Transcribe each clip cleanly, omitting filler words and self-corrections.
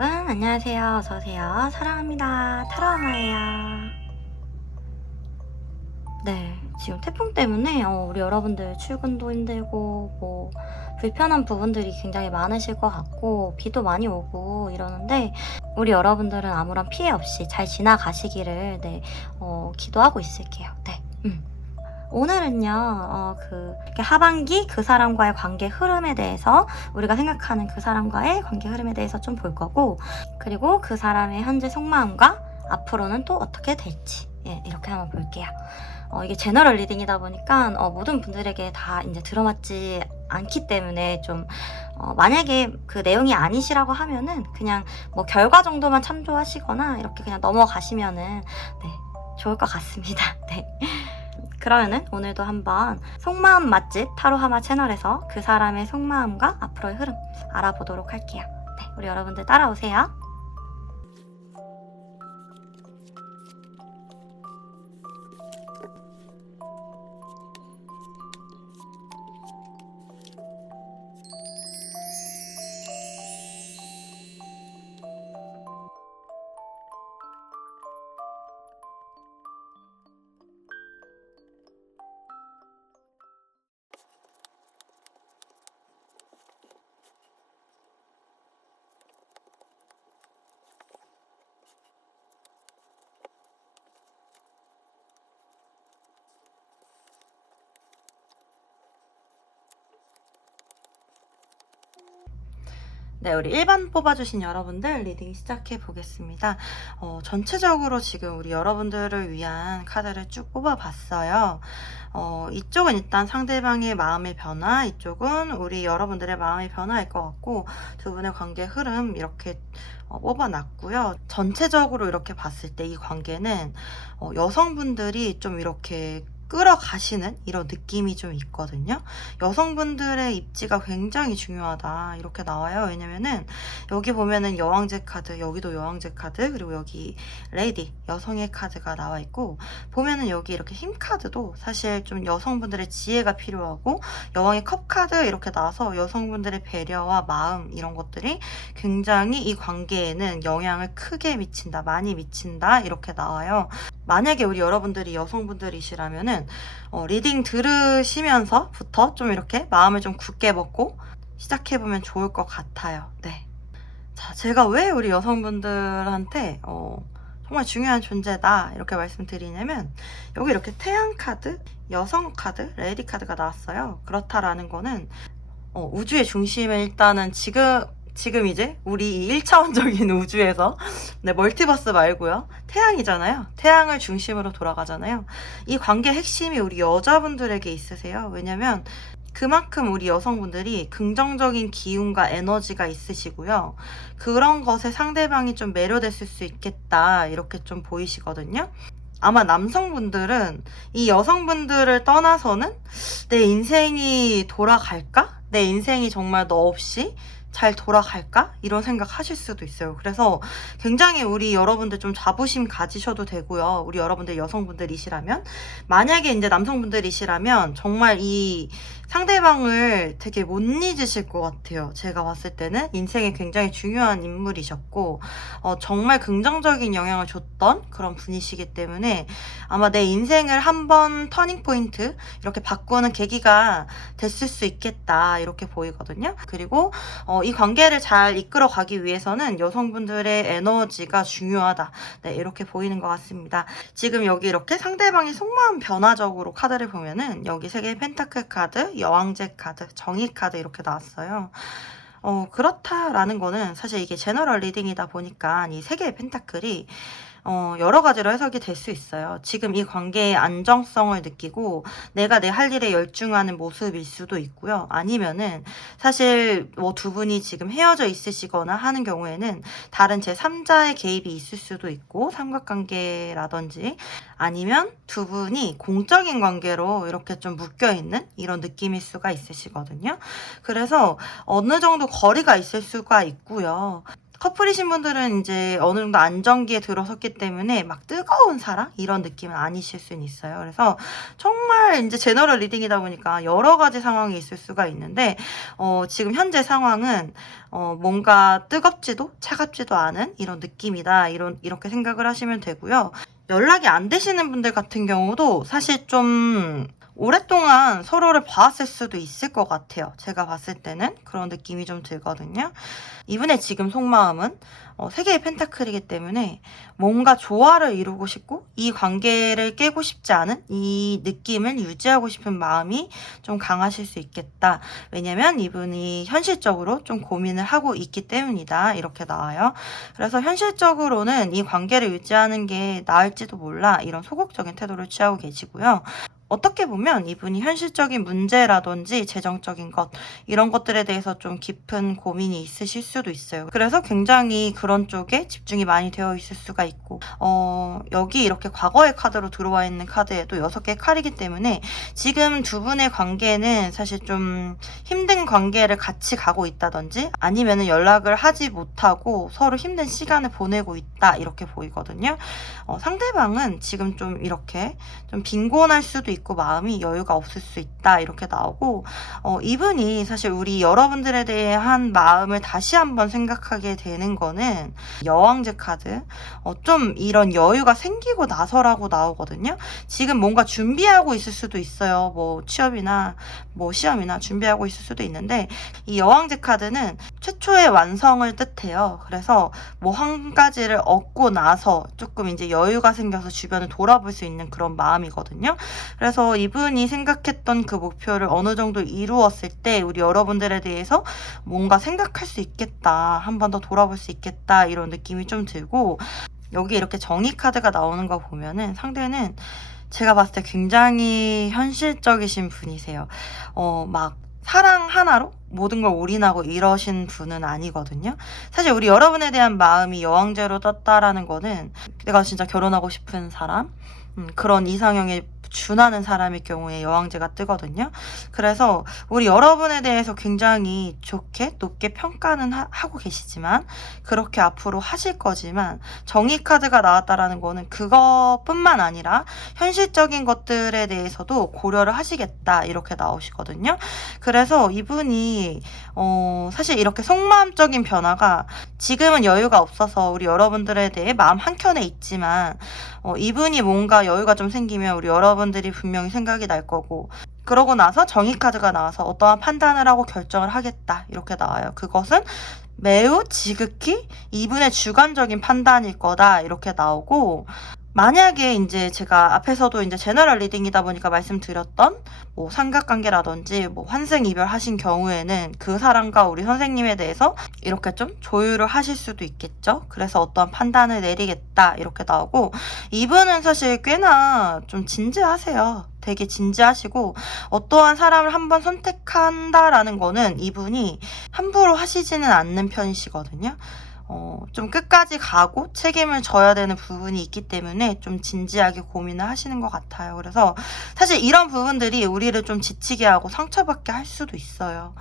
여러분 안녕하세요. 어서오세요. 사랑합니다. 타로아마예요. 네, 지금 태풍 때문에 우리 여러분들 출근도 힘들고 뭐 불편한 부분들이 굉장히 많으실 것 같고 비도 많이 오고 이러는데 우리 여러분들은 아무런 피해 없이 잘 지나가시기를 기도하고 있을게요. 네. 오늘은요, 하반기 그 사람과의 관계 흐름에 대해서, 우리가 생각하는 그 사람과의 관계 흐름에 대해서 좀 볼 거고, 그리고 그 사람의 현재 속마음과 앞으로는 또 어떻게 될지, 이렇게 한번 볼게요. 이게 제너럴 리딩이다 보니까, 모든 분들에게 다 이제 들어맞지 않기 때문에 좀, 만약에 그 내용이 아니시라고 하면은, 그냥 뭐 결과 정도만 참조하시거나, 이렇게 그냥 넘어가시면은, 네, 좋을 것 같습니다. 네. 그러면은 오늘도 한번 속마음 맛집 타로하마 채널에서 그 사람의 속마음과 앞으로의 흐름 알아보도록 할게요. 네, 우리 여러분들 따라오세요. 네, 우리 1번 뽑아주신 여러분들 리딩 시작해 보겠습니다. 전체적으로 지금 우리 여러분들을 위한 카드를 쭉 뽑아봤어요. 이쪽은 일단 상대방의 마음의 변화, 이쪽은 우리 여러분들의 마음의 변화일 것 같고, 두 분의 관계 흐름 이렇게 뽑아놨고요. 전체적으로 이렇게 봤을 때 이 관계는 여성분들이 좀 이렇게 끌어가시는 이런 느낌이 좀 있거든요. 여성분들의 입지가 굉장히 중요하다 이렇게 나와요. 왜냐면은 여기 보면은 여왕제 카드, 여기도 여왕제 카드, 그리고 여기 레이디 여성의 카드가 나와 있고, 보면은 여기 이렇게 힘 카드도 사실 좀 여성분들의 지혜가 필요하고, 여왕의 컵 카드 이렇게 나와서 여성분들의 배려와 마음 이런 것들이 굉장히 이 관계에는 영향을 크게 미친다, 많이 미친다 이렇게 나와요. 만약에 우리 여러분들이 여성분들이시라면은 리딩 들으시면서부터 좀 이렇게 마음을 좀 굳게 먹고 시작해보면 좋을 것 같아요. 네. 자, 제가 왜 우리 여성분들한테 정말 중요한 존재다 이렇게 말씀드리냐면, 여기 이렇게 태양 카드, 여성 카드, 레이디 카드가 나왔어요. 그렇다라는 거는 우주의 중심에 일단은 지금 이제 우리 이 1차원적인 우주에서 네, 멀티버스 말고요. 태양이잖아요. 태양을 중심으로 돌아가잖아요. 이 관계 핵심이 우리 여자분들에게 있으세요. 왜냐면 그만큼 우리 여성분들이 긍정적인 기운과 에너지가 있으시고요. 그런 것에 상대방이 좀 매료됐을 수 있겠다 이렇게 좀 보이시거든요. 아마 남성분들은 이 여성분들을 떠나서는 내 인생이 돌아갈까? 내 인생이 정말 너 없이 잘 돌아갈까? 이런 생각 하실 수도 있어요. 그래서 굉장히 우리 여러분들 좀 자부심 가지셔도 되고요. 우리 여러분들 여성분들이시라면, 만약에 이제 남성분들이시라면 정말 이 상대방을 되게 못 잊으실 것 같아요. 제가 봤을 때는 인생에 굉장히 중요한 인물이셨고, 정말 긍정적인 영향을 줬던 그런 분이시기 때문에 아마 내 인생을 한번 터닝포인트 이렇게 바꾸는 계기가 됐을 수 있겠다 이렇게 보이거든요. 그리고 이 관계를 잘 이끌어 가기 위해서는 여성분들의 에너지가 중요하다. 네, 이렇게 보이는 것 같습니다. 지금 여기 이렇게 상대방의 속마음 변화적으로 카드를 보면은 여기 세 개의 펜타클 카드, 여왕제 카드, 정의 카드 이렇게 나왔어요. 그렇다라는 거는 사실 이게 제너럴 리딩이다 보니까 이 세 개의 펜타클이 여러 가지로 해석이 될 수 있어요. 지금 이 관계의 안정성을 느끼고 내가 내 할 일에 열중하는 모습일 수도 있고요. 아니면은 사실 뭐 두 분이 지금 헤어져 있으시거나 하는 경우에는 다른 제3자의 개입이 있을 수도 있고, 삼각관계라든지 아니면 두 분이 공적인 관계로 이렇게 좀 묶여있는 이런 느낌일 수가 있으시거든요. 그래서 어느 정도 거리가 있을 수가 있고요. 커플이신 분들은 이제 어느 정도 안정기에 들어섰기 때문에 막 뜨거운 사랑 이런 느낌은 아니실 수는 있어요. 그래서 정말 이제 제너럴 리딩이다 보니까 여러 가지 상황이 있을 수가 있는데 지금 현재 상황은 뭔가 뜨겁지도 차갑지도 않은 이런 느낌이다. 이렇게 생각을 하시면 되고요. 연락이 안 되시는 분들 같은 경우도 사실 좀 오랫동안 서로를 봐왔을 수도 있을 것 같아요. 제가 봤을 때는 그런 느낌이 좀 들거든요. 이분의 지금 속마음은 세 개의 펜타클이기 때문에 뭔가 조화를 이루고 싶고 이 관계를 깨고 싶지 않은 이 느낌을 유지하고 싶은 마음이 좀 강하실 수 있겠다. 왜냐면 이분이 현실적으로 좀 고민을 하고 있기 때문이다. 이렇게 나와요. 그래서 현실적으로는 이 관계를 유지하는 게 나을지도 몰라. 이런 소극적인 태도를 취하고 계시고요. 어떻게 보면 이분이 현실적인 문제라든지 재정적인 것 이런 것들에 대해서 좀 깊은 고민이 있으실 수도 있어요. 그래서 굉장히 그런 쪽에 집중이 많이 되어 있을 수가 있고 여기 이렇게 과거의 카드로 들어와 있는 카드에도 6개의 칼이기 때문에 지금 두 분의 관계는 사실 좀 힘든 관계를 같이 가고 있다든지 아니면 연락을 하지 못하고 서로 힘든 시간을 보내고 있다 이렇게 보이거든요. 상대방은 지금 좀 이렇게 좀 빈곤할 수도 있고 마음이 여유가 없을 수 있다 이렇게 나오고 이분이 사실 우리 여러분들에 대한 마음을 다시 한번 생각하게 되는 거는 여왕제 카드 좀 이런 여유가 생기고 나서라고 나오거든요. 지금 뭔가 준비하고 있을 수도 있어요. 뭐 취업이나 뭐 시험이나 준비하고 있을 수도 있는데 이 여왕제 카드는 최초의 완성을 뜻해요. 그래서 뭐 한 가지를 얻고 나서 조금 이제 여유가 생겨서 주변을 돌아볼 수 있는 그런 마음이거든요. 그래서 이분이 생각했던 그 목표를 어느 정도 이루었을 때 우리 여러분들에 대해서 뭔가 생각할 수 있겠다. 한 번 더 돌아볼 수 있겠다. 이런 느낌이 좀 들고 여기 이렇게 정의 카드가 나오는 거 보면은 상대는 제가 봤을 때 굉장히 현실적이신 분이세요. 막 사랑 하나로 모든 걸 올인하고 이러신 분은 아니거든요. 사실 우리 여러분에 대한 마음이 여왕제로 떴다라는 거는 내가 진짜 결혼하고 싶은 사람, 그런 이상형에 준하는 사람일 경우에 여왕제가 뜨거든요. 그래서 우리 여러분에 대해서 굉장히 좋게 높게 평가는 하고 계시지만 그렇게 앞으로 하실 거지만 정의 카드가 나왔다라는 거는 그것뿐만 아니라 현실적인 것들에 대해서도 고려를 하시겠다 이렇게 나오시거든요. 그래서 이분이 사실 이렇게 속마음적인 변화가 지금은 여유가 없어서 우리 여러분들에 대해 마음 한켠에 있지만 이분이 뭔가 여유가 좀 생기면 우리 여러분들이 분명히 생각이 날 거고 그러고 나서 정의 카드가 나와서 어떠한 판단을 하고 결정을 하겠다 이렇게 나와요. 그것은 매우 지극히 이분의 주관적인 판단일 거다 이렇게 나오고 만약에 이제 제가 앞에서도 이제 제너럴 리딩이다 보니까 말씀드렸던 뭐 삼각관계라든지 뭐 환생 이별하신 경우에는 그 사람과 우리 선생님에 대해서 이렇게 좀 조율을 하실 수도 있겠죠. 그래서 어떠한 판단을 내리겠다 이렇게 나오고 이분은 사실 꽤나 좀 진지하세요. 되게 진지하시고 어떠한 사람을 한번 선택한다라는 거는 이분이 함부로 하시지는 않는 편이시거든요. 좀 끝까지 가고 책임을 져야 되는 부분이 있기 때문에 좀 진지하게 고민을 하시는 것 같아요. 그래서 사실 이런 부분들이 우리를 좀 지치게 하고 상처받게 할 수도 있어요.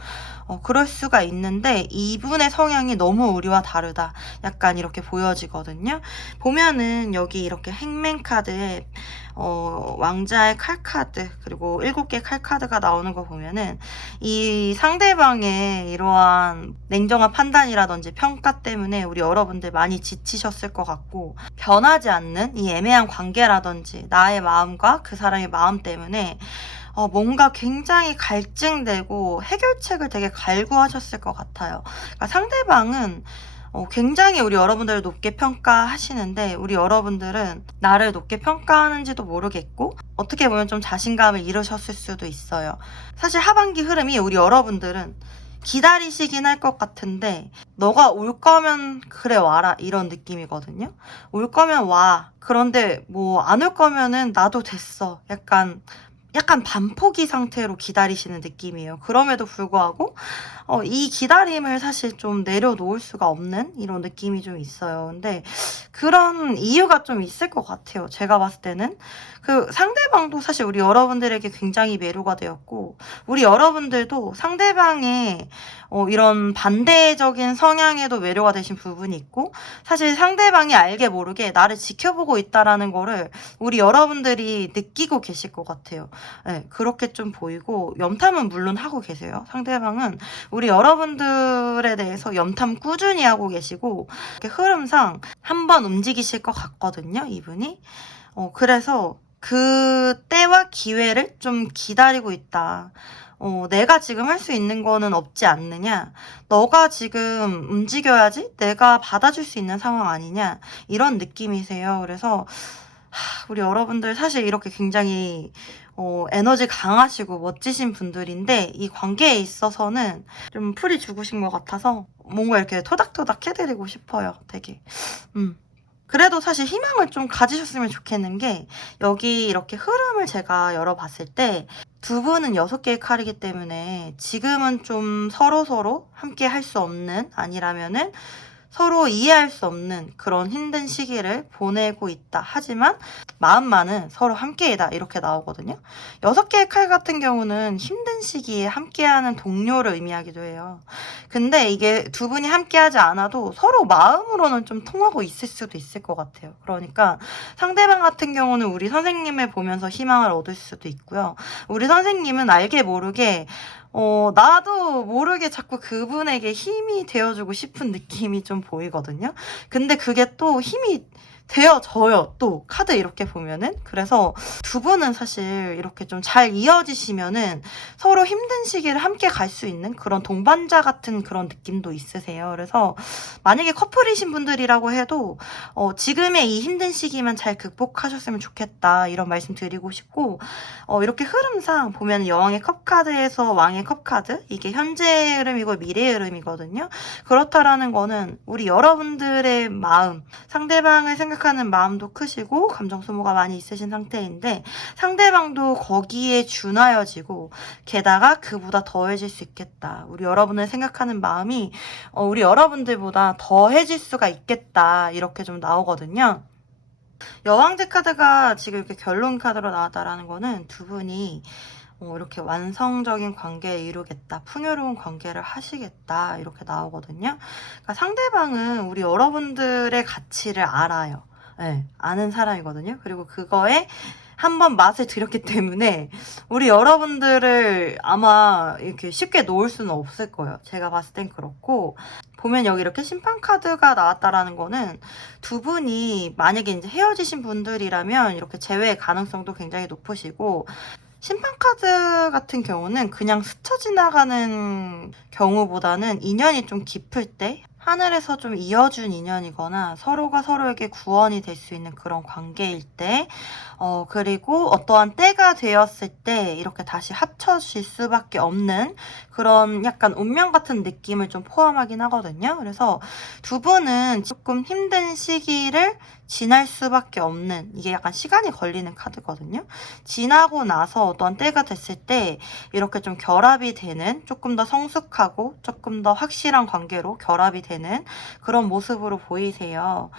그럴 수가 있는데 이분의 성향이 너무 우리와 다르다. 약간 이렇게 보여지거든요. 보면은 여기 이렇게 행맨 카드에 왕자의 칼카드 그리고 7개 칼카드가 나오는 거 보면은 이 상대방의 이러한 냉정한 판단이라든지 평가 때문에 우리 여러분들 많이 지치셨을 것 같고 변하지 않는 이 애매한 관계라든지 나의 마음과 그 사람의 마음 때문에 뭔가 굉장히 갈증되고 해결책을 되게 갈구하셨을 것 같아요. 그러니까 상대방은 굉장히 우리 여러분들을 높게 평가하시는데 우리 여러분들은 나를 높게 평가하는지도 모르겠고 어떻게 보면 좀 자신감을 잃으셨을 수도 있어요. 사실 하반기 흐름이 우리 여러분들은 기다리시긴 할 것 같은데 너가 올 거면 그래 와라 이런 느낌이거든요. 올 거면 와. 그런데 뭐 안 올 거면은 나도 됐어. 약간 반포기 상태로 기다리시는 느낌이에요. 그럼에도 불구하고 이 기다림을 사실 좀 내려놓을 수가 없는 이런 느낌이 좀 있어요. 근데 그런 이유가 좀 있을 것 같아요. 제가 봤을 때는 그 상대방도 사실 우리 여러분들에게 굉장히 매료가 되었고 우리 여러분들도 상대방의 이런 반대적인 성향에도 매료가 되신 부분이 있고, 사실 상대방이 알게 모르게 나를 지켜보고 있다라는 거를 우리 여러분들이 느끼고 계실 것 같아요. 네, 그렇게 좀 보이고, 염탐은 물론 하고 계세요. 상대방은 우리 여러분들에 대해서 염탐 꾸준히 하고 계시고, 이렇게 흐름상 한번 움직이실 것 같거든요, 이분이. 그래서 그 때와 기회를 좀 기다리고 있다. 내가 지금 할 수 있는 거는 없지 않느냐? 너가 지금 움직여야지 내가 받아줄 수 있는 상황 아니냐? 이런 느낌이세요. 그래서 우리 여러분들 사실 이렇게 굉장히 에너지 강하시고 멋지신 분들인데, 이 관계에 있어서는 좀 풀이 죽으신 것 같아서 뭔가 이렇게 토닥토닥 해드리고 싶어요. 되게. 그래도 사실 희망을 좀 가지셨으면 좋겠는 게, 여기 이렇게 흐름을 제가 열어봤을 때 두 분은 6개의 칼이기 때문에 지금은 좀 서로서로 함께 할 수 없는, 아니라면은 서로 이해할 수 없는 그런 힘든 시기를 보내고 있다. 하지만 마음만은 서로 함께이다. 이렇게 나오거든요. 6개의 칼 같은 경우는 힘든 시기에 함께하는 동료를 의미하기도 해요. 근데 이게 두 분이 함께하지 않아도 서로 마음으로는 좀 통하고 있을 수도 있을 것 같아요. 그러니까 상대방 같은 경우는 우리 선생님을 보면서 희망을 얻을 수도 있고요. 우리 선생님은 알게 모르게 나도 모르게 자꾸 그분에게 힘이 되어주고 싶은 느낌이 좀 보이거든요. 근데 그게 또 힘이 되어져요. 또 카드 이렇게 보면은. 그래서 두 분은 사실 이렇게 좀 잘 이어지시면은 서로 힘든 시기를 함께 갈 수 있는 그런 동반자 같은 그런 느낌도 있으세요. 그래서 만약에 커플이신 분들이라고 해도 지금의 이 힘든 시기만 잘 극복하셨으면 좋겠다, 이런 말씀 드리고 싶고, 이렇게 흐름상 보면 여왕의 컵 카드에서 왕의 컵 카드, 이게 현재 흐름이고 미래 흐름이거든요. 그렇다라는 거는 우리 여러분들의 마음, 상대방을 생각하는 마음도 크시고 감정 소모가 많이 있으신 상태인데, 상대방도 거기에 준하여지고 게다가 그보다 더해질 수 있겠다. 우리 여러분을 생각하는 마음이 우리 여러분들보다 더해질 수가 있겠다. 이렇게 좀 나오거든요. 여왕제 카드가 지금 이렇게 결론 카드로 나왔다라는 거는 두 분이 이렇게 완성적인 관계를 이루겠다, 풍요로운 관계를 하시겠다, 이렇게 나오거든요. 그러니까 상대방은 우리 여러분들의 가치를 알아요. 네, 아는 사람이거든요. 그리고 그거에 한번 맛을 들였기 때문에 우리 여러분들을 아마 이렇게 쉽게 놓을 수는 없을 거예요. 제가 봤을 땐 그렇고, 보면 여기 이렇게 심판 카드가 나왔다라는 거는 두 분이 만약에 이제 헤어지신 분들이라면 이렇게 재회의 가능성도 굉장히 높으시고, 심판 카드 같은 경우는 그냥 스쳐 지나가는 경우보다는 인연이 좀 깊을 때, 하늘에서 좀 이어준 인연이거나 서로가 서로에게 구원이 될 수 있는 그런 관계일 때, 그리고 어떠한 때가 되었을 때 이렇게 다시 합쳐질 수밖에 없는 그런 약간 운명 같은 느낌을 좀 포함하긴 하거든요. 그래서 두 분은 조금 힘든 시기를 지날 수밖에 없는, 이게 약간 시간이 걸리는 카드거든요. 지나고 나서 어떤 때가 됐을 때 이렇게 좀 결합이 되는, 조금 더 성숙하고 조금 더 확실한 관계로 결합이 되는 그런 모습으로 보이세요.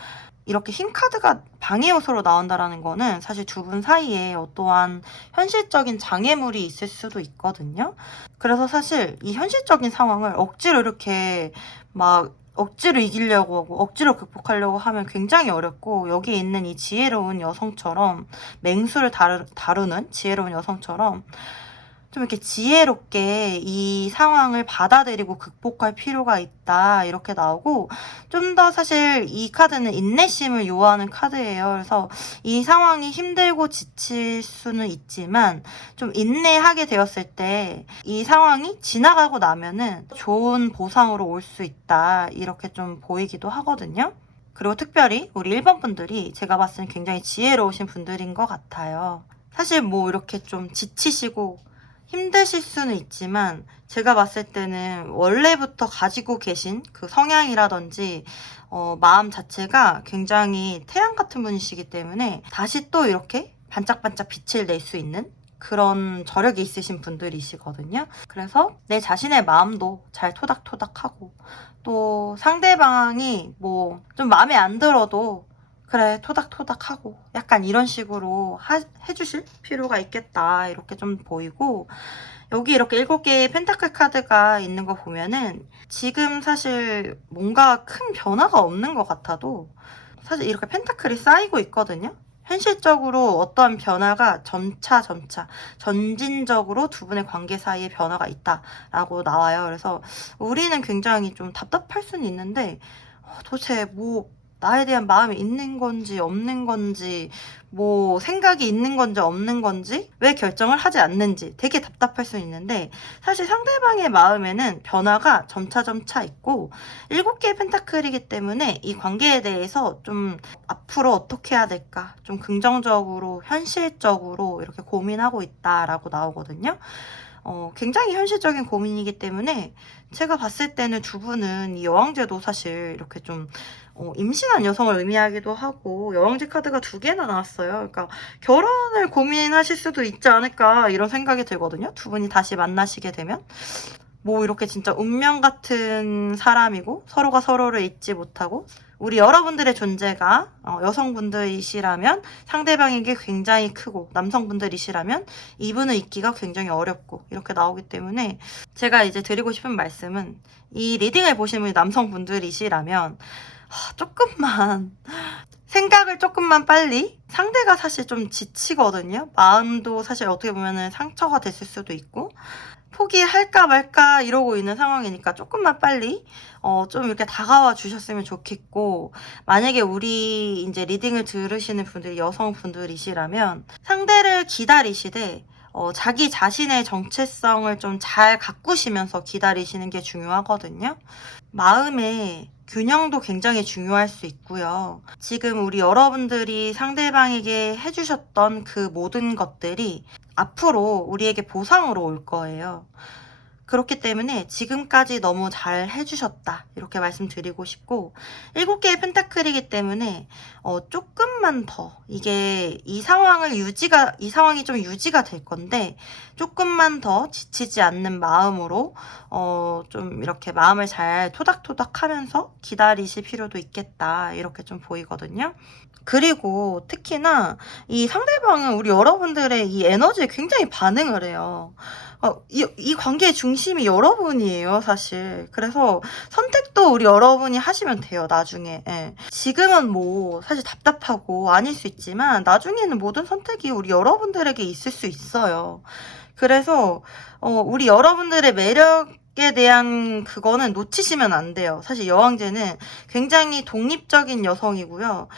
이렇게 흰 카드가 방해 요소로 나온다라는 거는 사실 두 분 사이에 어떠한 현실적인 장애물이 있을 수도 있거든요. 그래서 사실 이 현실적인 상황을 억지로 이렇게 막 억지로 이기려고 하고 억지로 극복하려고 하면 굉장히 어렵고, 여기에 있는 이 지혜로운 여성처럼, 맹수를 다루는 지혜로운 여성처럼 좀 이렇게 지혜롭게 이 상황을 받아들이고 극복할 필요가 있다, 이렇게 나오고, 좀 더 사실 이 카드는 인내심을 요하는 카드예요. 그래서 이 상황이 힘들고 지칠 수는 있지만 좀 인내하게 되었을 때 이 상황이 지나가고 나면은 좋은 보상으로 올 수 있다, 이렇게 좀 보이기도 하거든요. 그리고 특별히 우리 1번 분들이 제가 봤을 때 굉장히 지혜로우신 분들인 것 같아요. 사실 뭐 이렇게 좀 지치시고 힘드실 수는 있지만 제가 봤을 때는 원래부터 가지고 계신 그 성향이라든지 마음 자체가 굉장히 태양 같은 분이시기 때문에 다시 또 이렇게 반짝반짝 빛을 낼 수 있는 그런 저력이 있으신 분들이시거든요. 그래서 내 자신의 마음도 잘 토닥토닥하고, 또 상대방이 뭐 좀 마음에 안 들어도 그래 토닥토닥하고 약간 이런 식으로 해주실 필요가 있겠다, 이렇게 좀 보이고, 여기 이렇게 7개의 펜타클 카드가 있는 거 보면은 지금 사실 뭔가 큰 변화가 없는 것 같아도 사실 이렇게 펜타클이 쌓이고 있거든요. 현실적으로 어떠한 변화가 점차 점진적으로 두 분의 관계 사이에 변화가 있다라고 나와요. 그래서 우리는 굉장히 좀 답답할 수는 있는데 도대체 뭐 나에 대한 마음이 있는 건지 없는 건지 뭐 생각이 있는 건지 없는 건지 왜 결정을 하지 않는지 되게 답답할 수 있는데 사실 상대방의 마음에는 변화가 점차 있고 7개의 펜타클이기 때문에 이 관계에 대해서 좀 앞으로 어떻게 해야 될까 좀 긍정적으로 현실적으로 이렇게 고민하고 있다라고 나오거든요. 굉장히 현실적인 고민이기 때문에 제가 봤을 때는 두 분은 이 여왕제도 사실 이렇게 좀 임신한 여성을 의미하기도 하고 여왕제 카드가 2개나 나왔어요. 그러니까 결혼을 고민하실 수도 있지 않을까 이런 생각이 들거든요. 두 분이 다시 만나시게 되면. 뭐 이렇게 진짜 운명 같은 사람이고 서로가 서로를 잊지 못하고 우리 여러분들의 존재가 여성분들이시라면 상대방에게 굉장히 크고 남성분들이시라면 이분을 잊기가 굉장히 어렵고 이렇게 나오기 때문에 제가 이제 드리고 싶은 말씀은 이 리딩을 보신 분이 남성분들이시라면 조금만 생각을 조금만 빨리 상대가 사실 좀 지치거든요. 마음도 사실 어떻게 보면 상처가 됐을 수도 있고 포기할까 말까 이러고 있는 상황이니까 조금만 빨리 좀 이렇게 다가와 주셨으면 좋겠고 만약에 우리 이제 리딩을 들으시는 분들이 여성분들이시라면 상대를 기다리시되 자기 자신의 정체성을 좀 잘 가꾸시면서 기다리시는 게 중요하거든요. 마음의 균형도 굉장히 중요할 수 있고요. 지금 우리 여러분들이 상대방에게 해주셨던 그 모든 것들이 앞으로 우리에게 보상으로 올 거예요. 그렇기 때문에 지금까지 너무 잘 해주셨다 이렇게 말씀드리고 싶고 7개의 펜타클이기 때문에 조금만 더 이게 이 상황이 좀 유지가 될 건데 조금만 더 지치지 않는 마음으로 좀 이렇게 마음을 잘 토닥토닥 하면서 기다리실 필요도 있겠다 이렇게 좀 보이거든요. 그리고 특히나 이 상대방은 우리 여러분들의 이 에너지에 굉장히 반응을 해요. 이 관계의 중심이 여러분이에요, 사실. 그래서 선택도 우리 여러분이 하시면 돼요, 나중에. 예. 지금은 뭐 사실 답답하고 아닐 수 있지만 나중에는 모든 선택이 우리 여러분들에게 있을 수 있어요. 그래서 우리 여러분들의 매력에 대한 그거는 놓치시면 안 돼요. 사실 여왕제는 굉장히 독립적인 여성이고요.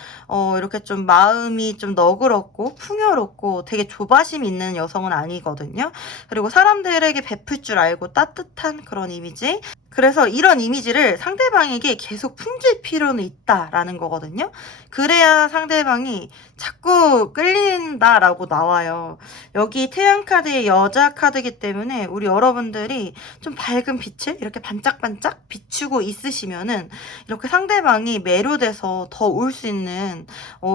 이렇게 좀 마음이 좀 너그럽고 풍요롭고 되게 조바심 있는 여성은 아니거든요. 그리고 사람들에게 베풀 줄 알고 따뜻한 그런 이미지. 그래서 이런 이미지를 상대방에게 계속 풍길 필요는 있다라는 거거든요. 그래야 상대방이 자꾸 끌린다라고 나와요. 여기 태양 카드의 여자 카드이기 때문에 우리 여러분들이 좀 밝은 빛을 이렇게 반짝반짝 비추고 있으시면은 이렇게 상대방이 매료돼서 더 올 수 있는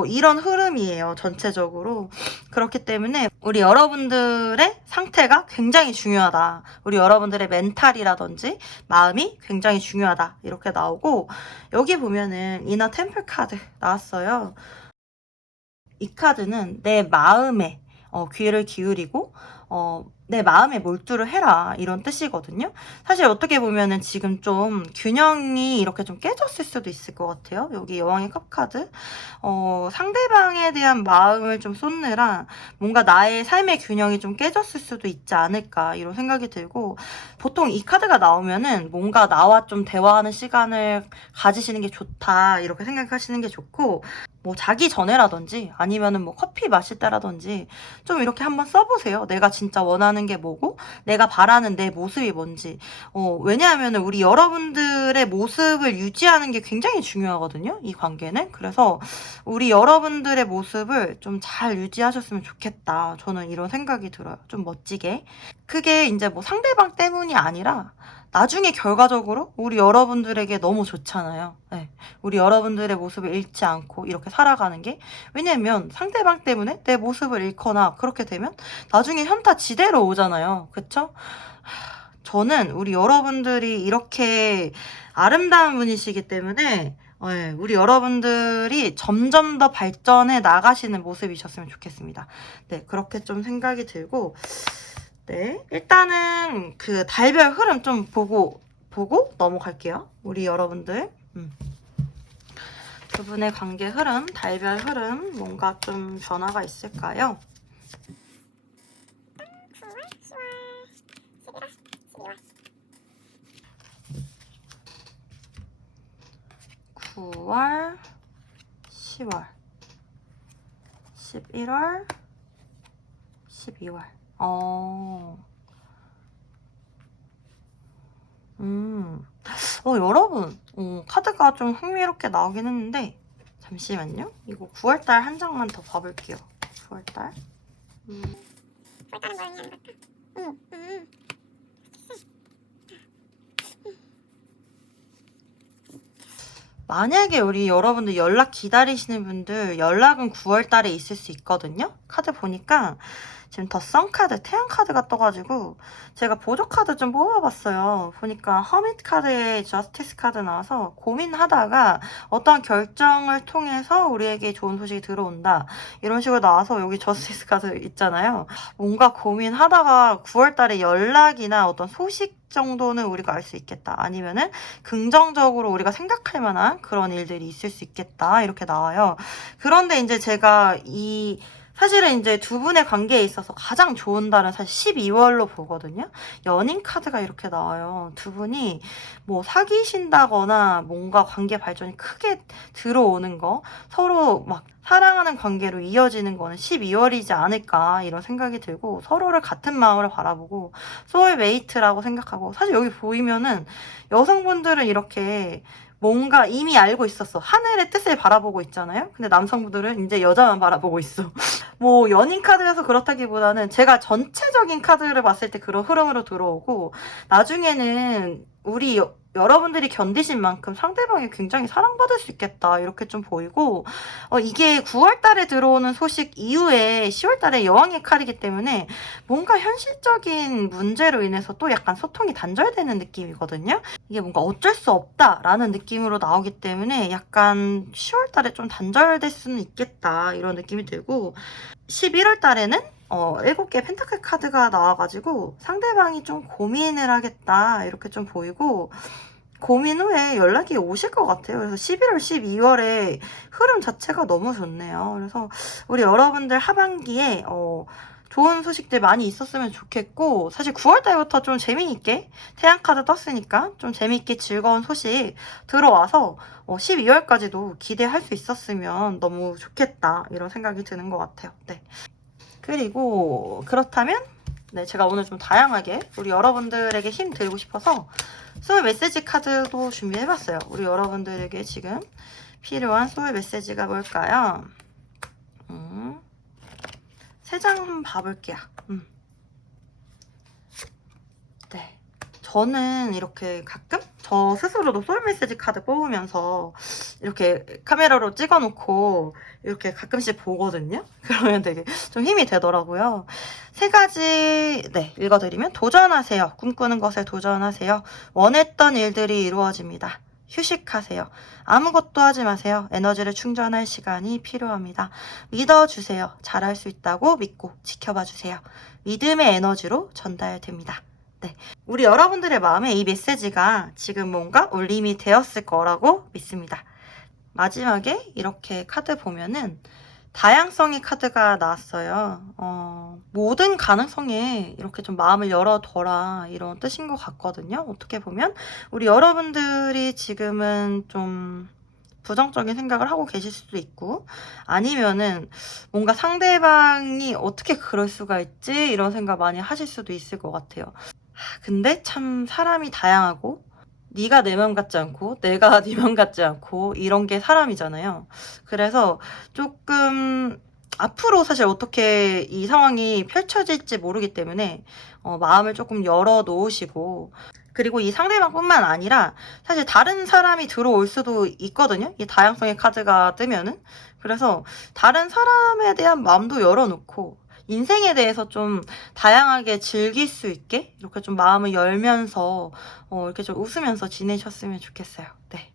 이런 흐름이에요. 전체적으로. 그렇기 때문에 우리 여러분들의 상태가 굉장히 중요하다. 우리 여러분들의 멘탈이라든지 마음이 굉장히 중요하다. 이렇게 나오고 여기 보면은 이너 템플 카드 나왔어요. 이 카드는 내 마음에 귀를 기울이고 내 마음에 몰두를 해라 이런 뜻이거든요. 사실 어떻게 보면은 지금 좀 균형이 이렇게 좀 깨졌을 수도 있을 것 같아요. 여기 여왕의 컵 카드 상대방에 대한 마음을 좀 쏟느라 뭔가 나의 삶의 균형이 좀 깨졌을 수도 있지 않을까 이런 생각이 들고 보통 이 카드가 나오면은 뭔가 나와 좀 대화하는 시간을 가지시는 게 좋다 이렇게 생각하시는 게 좋고 뭐 자기 전에라든지 아니면은 뭐 커피 마실 때라든지 좀 이렇게 한번 써보세요. 내가 진짜 원하는 게 뭐고 내가 바라는 내 모습이 뭔지. 왜냐하면은 우리 여러분들의 모습을 유지하는 게 굉장히 중요하거든요. 이 관계는. 그래서 우리 여러분들의 모습을 좀 잘 유지하셨으면 좋겠다. 저는 이런 생각이 들어요. 좀 멋지게. 그게 이제 뭐 상대방 때문이 아니라 나중에 결과적으로 우리 여러분들에게 너무 좋잖아요. 네. 우리 여러분들의 모습을 잃지 않고 이렇게 살아가는 게 왜냐면 상대방 때문에 내 모습을 잃거나 그렇게 되면 나중에 현타 지대로 오잖아요. 그쵸? 저는 우리 여러분들이 이렇게 아름다운 분이시기 때문에 우리 여러분들이 점점 더 발전해 나가시는 모습이셨으면 좋겠습니다. 네, 그렇게 좀 생각이 들고 네, 일단은 그 달별 흐름 좀 보고 넘어갈게요. 우리 여러분들. 두 분의 관계 흐름, 달별 흐름 뭔가 좀 변화가 있을까요? 9월, 10월, 11월, 12월. 여러분, 카드가 좀 흥미롭게 나오긴 했는데, 잠시만요. 이거 9월달 한 장만 더 봐볼게요. 9월달. 9월달은 뭐였냐, 이것도. 만약에 우리 여러분들 연락 기다리시는 분들 연락은 9월달에 있을 수 있거든요. 카드 보니까 지금 더 썬카드, 태양카드가 떠가지고 제가 보조카드 좀 뽑아봤어요. 보니까 허밋 카드에 저스티스 카드 나와서 고민하다가 어떤 결정을 통해서 우리에게 좋은 소식이 들어온다. 이런 식으로 나와서 여기 저스티스 카드 있잖아요. 뭔가 고민하다가 9월달에 연락이나 어떤 소식 정도는 우리가 알 수 있겠다. 아니면은 긍정적으로 우리가 생각할 만한 그런 일들이 있을 수 있겠다. 이렇게 나와요. 그런데 이제 제가 사실은 이제 두 분의 관계에 있어서 가장 좋은 달은 사실 12월로 보거든요. 연인 카드가 이렇게 나와요. 두 분이 뭐 사귀신다거나 뭔가 관계 발전이 크게 들어오는 거, 서로 막 사랑하는 관계로 이어지는 거는 12월이지 않을까 이런 생각이 들고 서로를 같은 마음으로 바라보고 소울메이트라고 생각하고 사실 여기 보이면은 여성분들은 이렇게 뭔가 이미 알고 있었어. 하늘의 뜻을 바라보고 있잖아요. 근데 남성분들은 이제 여자만 바라보고 있어. 뭐 연인 카드여서 그렇다기보다는 제가 전체적인 카드를 봤을 때 그런 흐름으로 들어오고 나중에는 우리 여러분들이 견디신 만큼 상대방이 굉장히 사랑받을 수 있겠다 이렇게 좀 보이고 이게 9월달에 들어오는 소식 이후에 10월달에 여왕의 칼이기 때문에 뭔가 현실적인 문제로 인해서 또 약간 소통이 단절되는 느낌이거든요. 이게 뭔가 어쩔 수 없다라는 느낌으로 나오기 때문에 약간 10월달에 좀 단절될 수는 있겠다 이런 느낌이 들고 11월달에는 7개 펜타클 카드가 나와가지고 상대방이 좀 고민을 하겠다 이렇게 좀 보이고 고민 후에 연락이 오실 것 같아요. 그래서 11월, 12월에 흐름 자체가 너무 좋네요. 그래서 우리 여러분들 하반기에 좋은 소식들 많이 있었으면 좋겠고 사실 9월달부터 좀 재미있게 태양카드 떴으니까 좀 재미있게 즐거운 소식 들어와서 12월까지도 기대할 수 있었으면 너무 좋겠다 이런 생각이 드는 것 같아요. 네. 그리고 그렇다면 네, 제가 오늘 좀 다양하게 우리 여러분들에게 힘 드리고 싶어서 소울 메시지 카드도 준비해봤어요. 우리 여러분들에게 지금 필요한 소울 메시지가 뭘까요? 3장 한번 봐볼게요. 네. 저는 이렇게 가끔 저 스스로도 소울 메시지 카드 뽑으면서 이렇게 카메라로 찍어놓고 이렇게 가끔씩 보거든요. 그러면 되게 좀 힘이 되더라고요. 3가지 네, 읽어드리면 도전하세요. 꿈꾸는 것에 도전하세요. 원했던 일들이 이루어집니다. 휴식하세요. 아무것도 하지 마세요. 에너지를 충전할 시간이 필요합니다. 믿어주세요. 잘할 수 있다고 믿고 지켜봐 주세요. 믿음의 에너지로 전달됩니다. 네. 우리 여러분들의 마음에 이 메시지가 지금 뭔가 울림이 되었을 거라고 믿습니다. 마지막에 이렇게 카드 보면은 다양성의 카드가 나왔어요. 모든 가능성에 이렇게 좀 마음을 열어둬라 이런 뜻인 것 같거든요. 어떻게 보면 우리 여러분들이 지금은 좀 부정적인 생각을 하고 계실 수도 있고 아니면은 뭔가 상대방이 어떻게 그럴 수가 있지 이런 생각 많이 하실 수도 있을 것 같아요. 근데 참 사람이 다양하고 네가 내 맘 같지 않고 내가 네 맘 같지 않고 이런 게 사람이잖아요. 그래서 조금 앞으로 사실 어떻게 이 상황이 펼쳐질지 모르기 때문에 마음을 조금 열어 놓으시고 그리고 이 상대방뿐만 아니라 사실 다른 사람이 들어올 수도 있거든요. 이 다양성의 카드가 뜨면은. 그래서 다른 사람에 대한 마음도 열어놓고 인생에 대해서 좀 다양하게 즐길 수 있게 이렇게 좀 마음을 열면서 이렇게 좀 웃으면서 지내셨으면 좋겠어요. 네.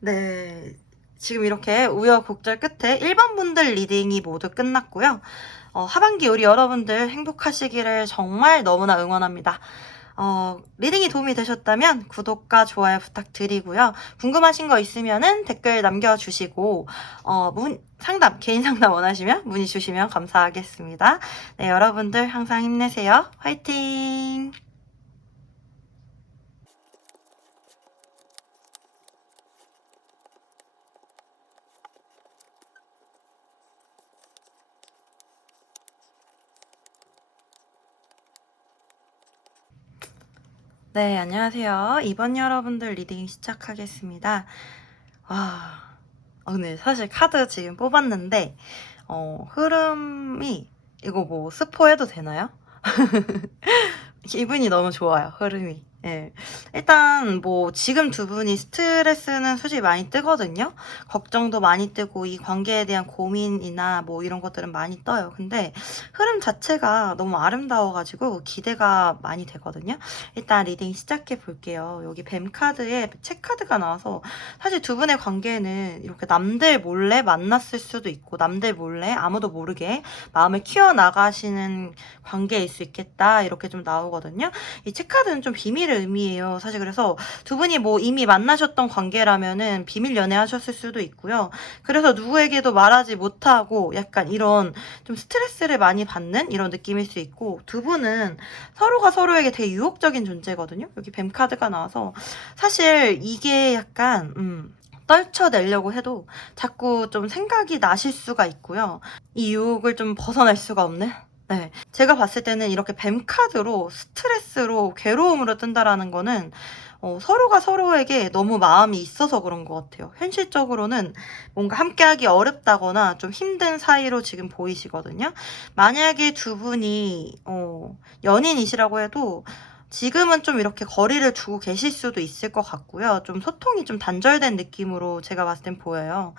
네. 지금 이렇게 우여곡절 끝에 1번 분들 리딩이 모두 끝났고요. 하반기 우리 여러분들 행복하시기를 정말 너무나 응원합니다. 리딩이 도움이 되셨다면 구독과 좋아요 부탁드리고요. 궁금하신 거 있으면은 댓글 남겨주시고, 상담, 개인 상담 원하시면 문의 주시면 감사하겠습니다. 네, 여러분들 항상 힘내세요. 화이팅! 네, 안녕하세요. 이번 여러분들 리딩 시작하겠습니다. 오늘 사실 카드 지금 뽑았는데, 흐름이, 이거 뭐 스포해도 되나요? 기분이 너무 좋아요, 흐름이. 예. 일단 뭐 지금 두 분이 스트레스는 솔직히 많이 뜨거든요. 걱정도 많이 뜨고 이 관계에 대한 고민이나 뭐 이런 것들은 많이 떠요. 근데 흐름 자체가 너무 아름다워가지고 기대가 많이 되거든요. 일단 리딩 시작해 볼게요. 여기 뱀 카드에 책 카드가 나와서 사실 두 분의 관계는 이렇게 남들 몰래 만났을 수도 있고 남들 몰래 아무도 모르게 마음을 키워나가시는 관계일 수 있겠다, 이렇게 좀 나오거든요. 이 책 카드는 좀 비밀을 의미해요. 사실 그래서 두 분이 뭐 이미 만나셨던 관계라면은 비밀 연애하셨을 수도 있고요. 그래서 누구에게도 말하지 못하고 약간 이런 좀 스트레스를 많이 받는 이런 느낌일 수 있고, 두 분은 서로가 서로에게 되게 유혹적인 존재거든요. 여기 뱀 카드가 나와서 사실 이게 약간 떨쳐내려고 해도 자꾸 좀 생각이 나실 수가 있고요. 이 유혹을 좀 벗어날 수가 없는? 네. 제가 봤을 때는 이렇게 뱀 카드로 스트레스로 괴로움으로 뜬다라는 거는 서로가 서로에게 너무 마음이 있어서 그런 것 같아요. 현실적으로는 뭔가 함께하기 어렵다거나 좀 힘든 사이로 지금 보이시거든요. 만약에 두 분이 연인이시라고 해도 지금은 좀 이렇게 거리를 두고 계실 수도 있을 것 같고요. 좀 소통이 좀 단절된 느낌으로 제가 봤을 땐 보여요.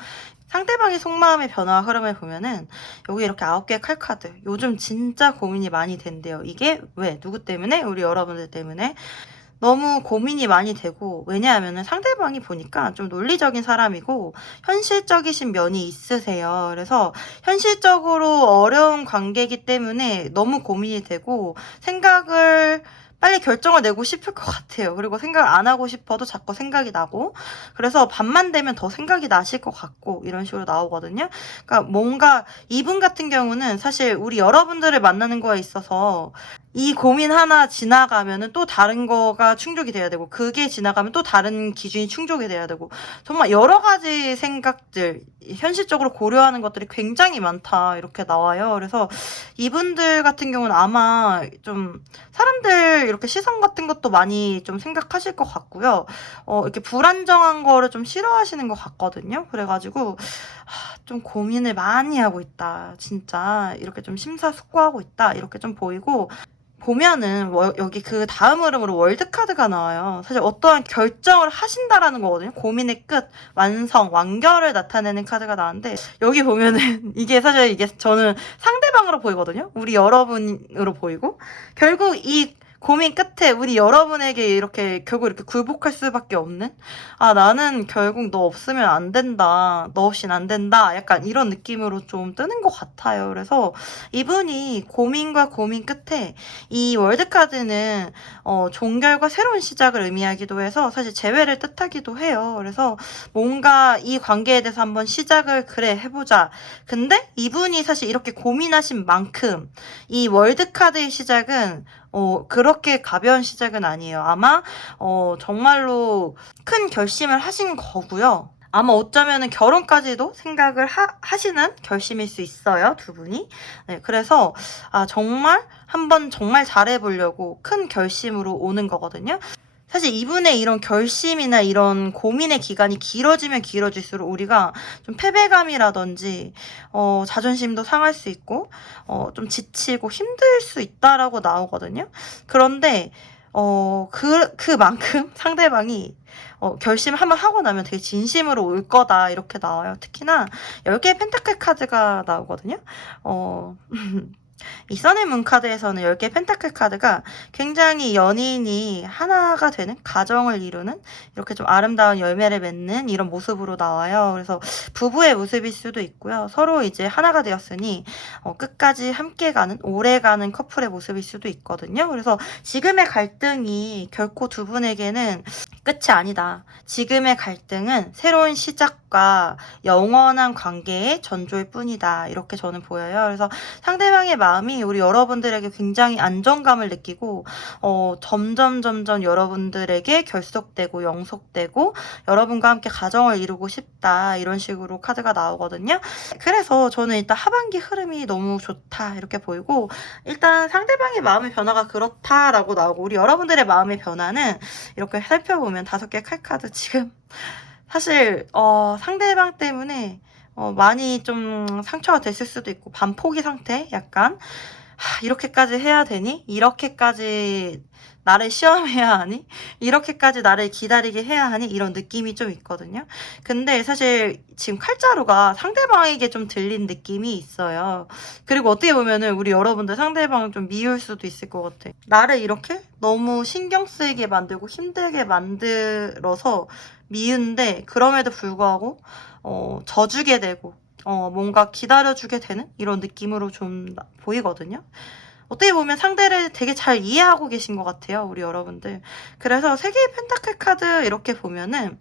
상대방의 속마음의 변화와 흐름을 보면은 여기 이렇게 9개의 칼카드, 요즘 진짜 고민이 많이 된대요. 이게 왜? 누구 때문에? 우리 여러분들 때문에 너무 고민이 많이 되고, 왜냐하면은 상대방이 보니까 좀 논리적인 사람이고 현실적이신 면이 있으세요. 그래서 현실적으로 어려운 관계이기 때문에 너무 고민이 되고 생각을 빨리 결정을 내고 싶을 것 같아요. 그리고 생각을 안 하고 싶어도 자꾸 생각이 나고, 그래서 밤만 되면 더 생각이 나실 것 같고, 이런 식으로 나오거든요. 그러니까 뭔가 이분 같은 경우는 사실 우리 여러분들을 만나는 거에 있어서 이 고민 하나 지나가면은 또 다른 거가 충족이 돼야 되고, 그게 지나가면 또 다른 기준이 충족이 돼야 되고, 정말 여러 가지 생각들, 현실적으로 고려하는 것들이 굉장히 많다, 이렇게 나와요. 그래서 이분들 같은 경우는 아마 좀 사람들 이렇게 시선 같은 것도 많이 좀 생각하실 것 같고요. 이렇게 불안정한 거를 좀 싫어하시는 것 같거든요. 그래가지고 좀 고민을 많이 하고 있다, 진짜 이렇게 좀 심사숙고하고 있다, 이렇게 좀 보이고, 보면은 여기 그 다음 흐름으로 월드카드가 나와요. 사실 어떠한 결정을 하신다라는 거거든요. 고민의 끝, 완성, 완결을 나타내는 카드가 나왔는데, 여기 보면은 이게 사실 이게 저는 상대방으로 보이거든요. 우리 여러분으로 보이고, 결국 이 고민 끝에 우리 여러분에게 이렇게 결국 이렇게 굴복할 수밖에 없는, 나는 결국 너 없으면 안 된다, 너 없인 안 된다, 약간 이런 느낌으로 좀 뜨는 것 같아요. 그래서 이분이 고민과 고민 끝에, 이 월드카드는 종결과 새로운 시작을 의미하기도 해서 사실 재회를 뜻하기도 해요. 그래서 뭔가 이 관계에 대해서 한번 시작을 그래 해보자. 근데 이분이 사실 이렇게 고민하신 만큼 이 월드카드의 시작은 그렇게 가벼운 시작은 아니에요. 아마 정말로 큰 결심을 하신 거고요. 아마 어쩌면은 결혼까지도 생각을 하시는 결심일 수 있어요, 두 분이. 네, 그래서 정말 한번 정말 잘해보려고 큰 결심으로 오는 거거든요. 사실 이분의 이런 결심이나 이런 고민의 기간이 길어지면 길어질수록 우리가 좀 패배감이라든지 자존심도 상할 수 있고 좀 지치고 힘들 수 있다라고 나오거든요. 그런데 그만큼 상대방이 결심 한번 하고 나면 되게 진심으로 올 거다, 이렇게 나와요. 특히나 10개의 펜타클 카드가 나오거든요. 이 써니문 카드에서는 10개 펜타클 카드가 굉장히 연인이 하나가 되는, 가정을 이루는, 이렇게 좀 아름다운 열매를 맺는 이런 모습으로 나와요. 그래서 부부의 모습일 수도 있고요. 서로 이제 하나가 되었으니 끝까지 함께 가는, 오래 가는 커플의 모습일 수도 있거든요. 그래서 지금의 갈등이 결코 두 분에게는 끝이 아니다. 지금의 갈등은 새로운 시작과 영원한 관계의 전조일 뿐이다. 이렇게 저는 보여요. 그래서 상대방의 마음이 우리 여러분들에게 굉장히 안정감을 느끼고 점점 여러분들에게 결속되고 영속되고 여러분과 함께 가정을 이루고 싶다. 이런 식으로 카드가 나오거든요. 그래서 저는 일단 하반기 흐름이 너무 좋다. 이렇게 보이고, 일단 상대방의 마음의 변화가 그렇다라고 나오고, 우리 여러분들의 마음의 변화는 이렇게 살펴보면 5개 칼카드 지금 사실 상대방 때문에 많이 좀 상처가 됐을 수도 있고, 반포기 상태 약간, 이렇게까지 해야 되니? 이렇게까지 나를 시험해야 하니? 이렇게까지 나를 기다리게 해야 하니? 이런 느낌이 좀 있거든요. 근데 사실 지금 칼자루가 상대방에게 좀 들린 느낌이 있어요. 그리고 어떻게 보면은 우리 여러분들 상대방을 좀 미울 수도 있을 것 같아. 나를 이렇게 너무 신경 쓰이게 만들고 힘들게 만들어서 미운데, 그럼에도 불구하고 져주게 되고 뭔가 기다려주게 되는 이런 느낌으로 좀 보이거든요. 어떻게 보면 상대를 되게 잘 이해하고 계신 것 같아요, 우리 여러분들. 그래서 3개의 펜타클 카드 이렇게 보면은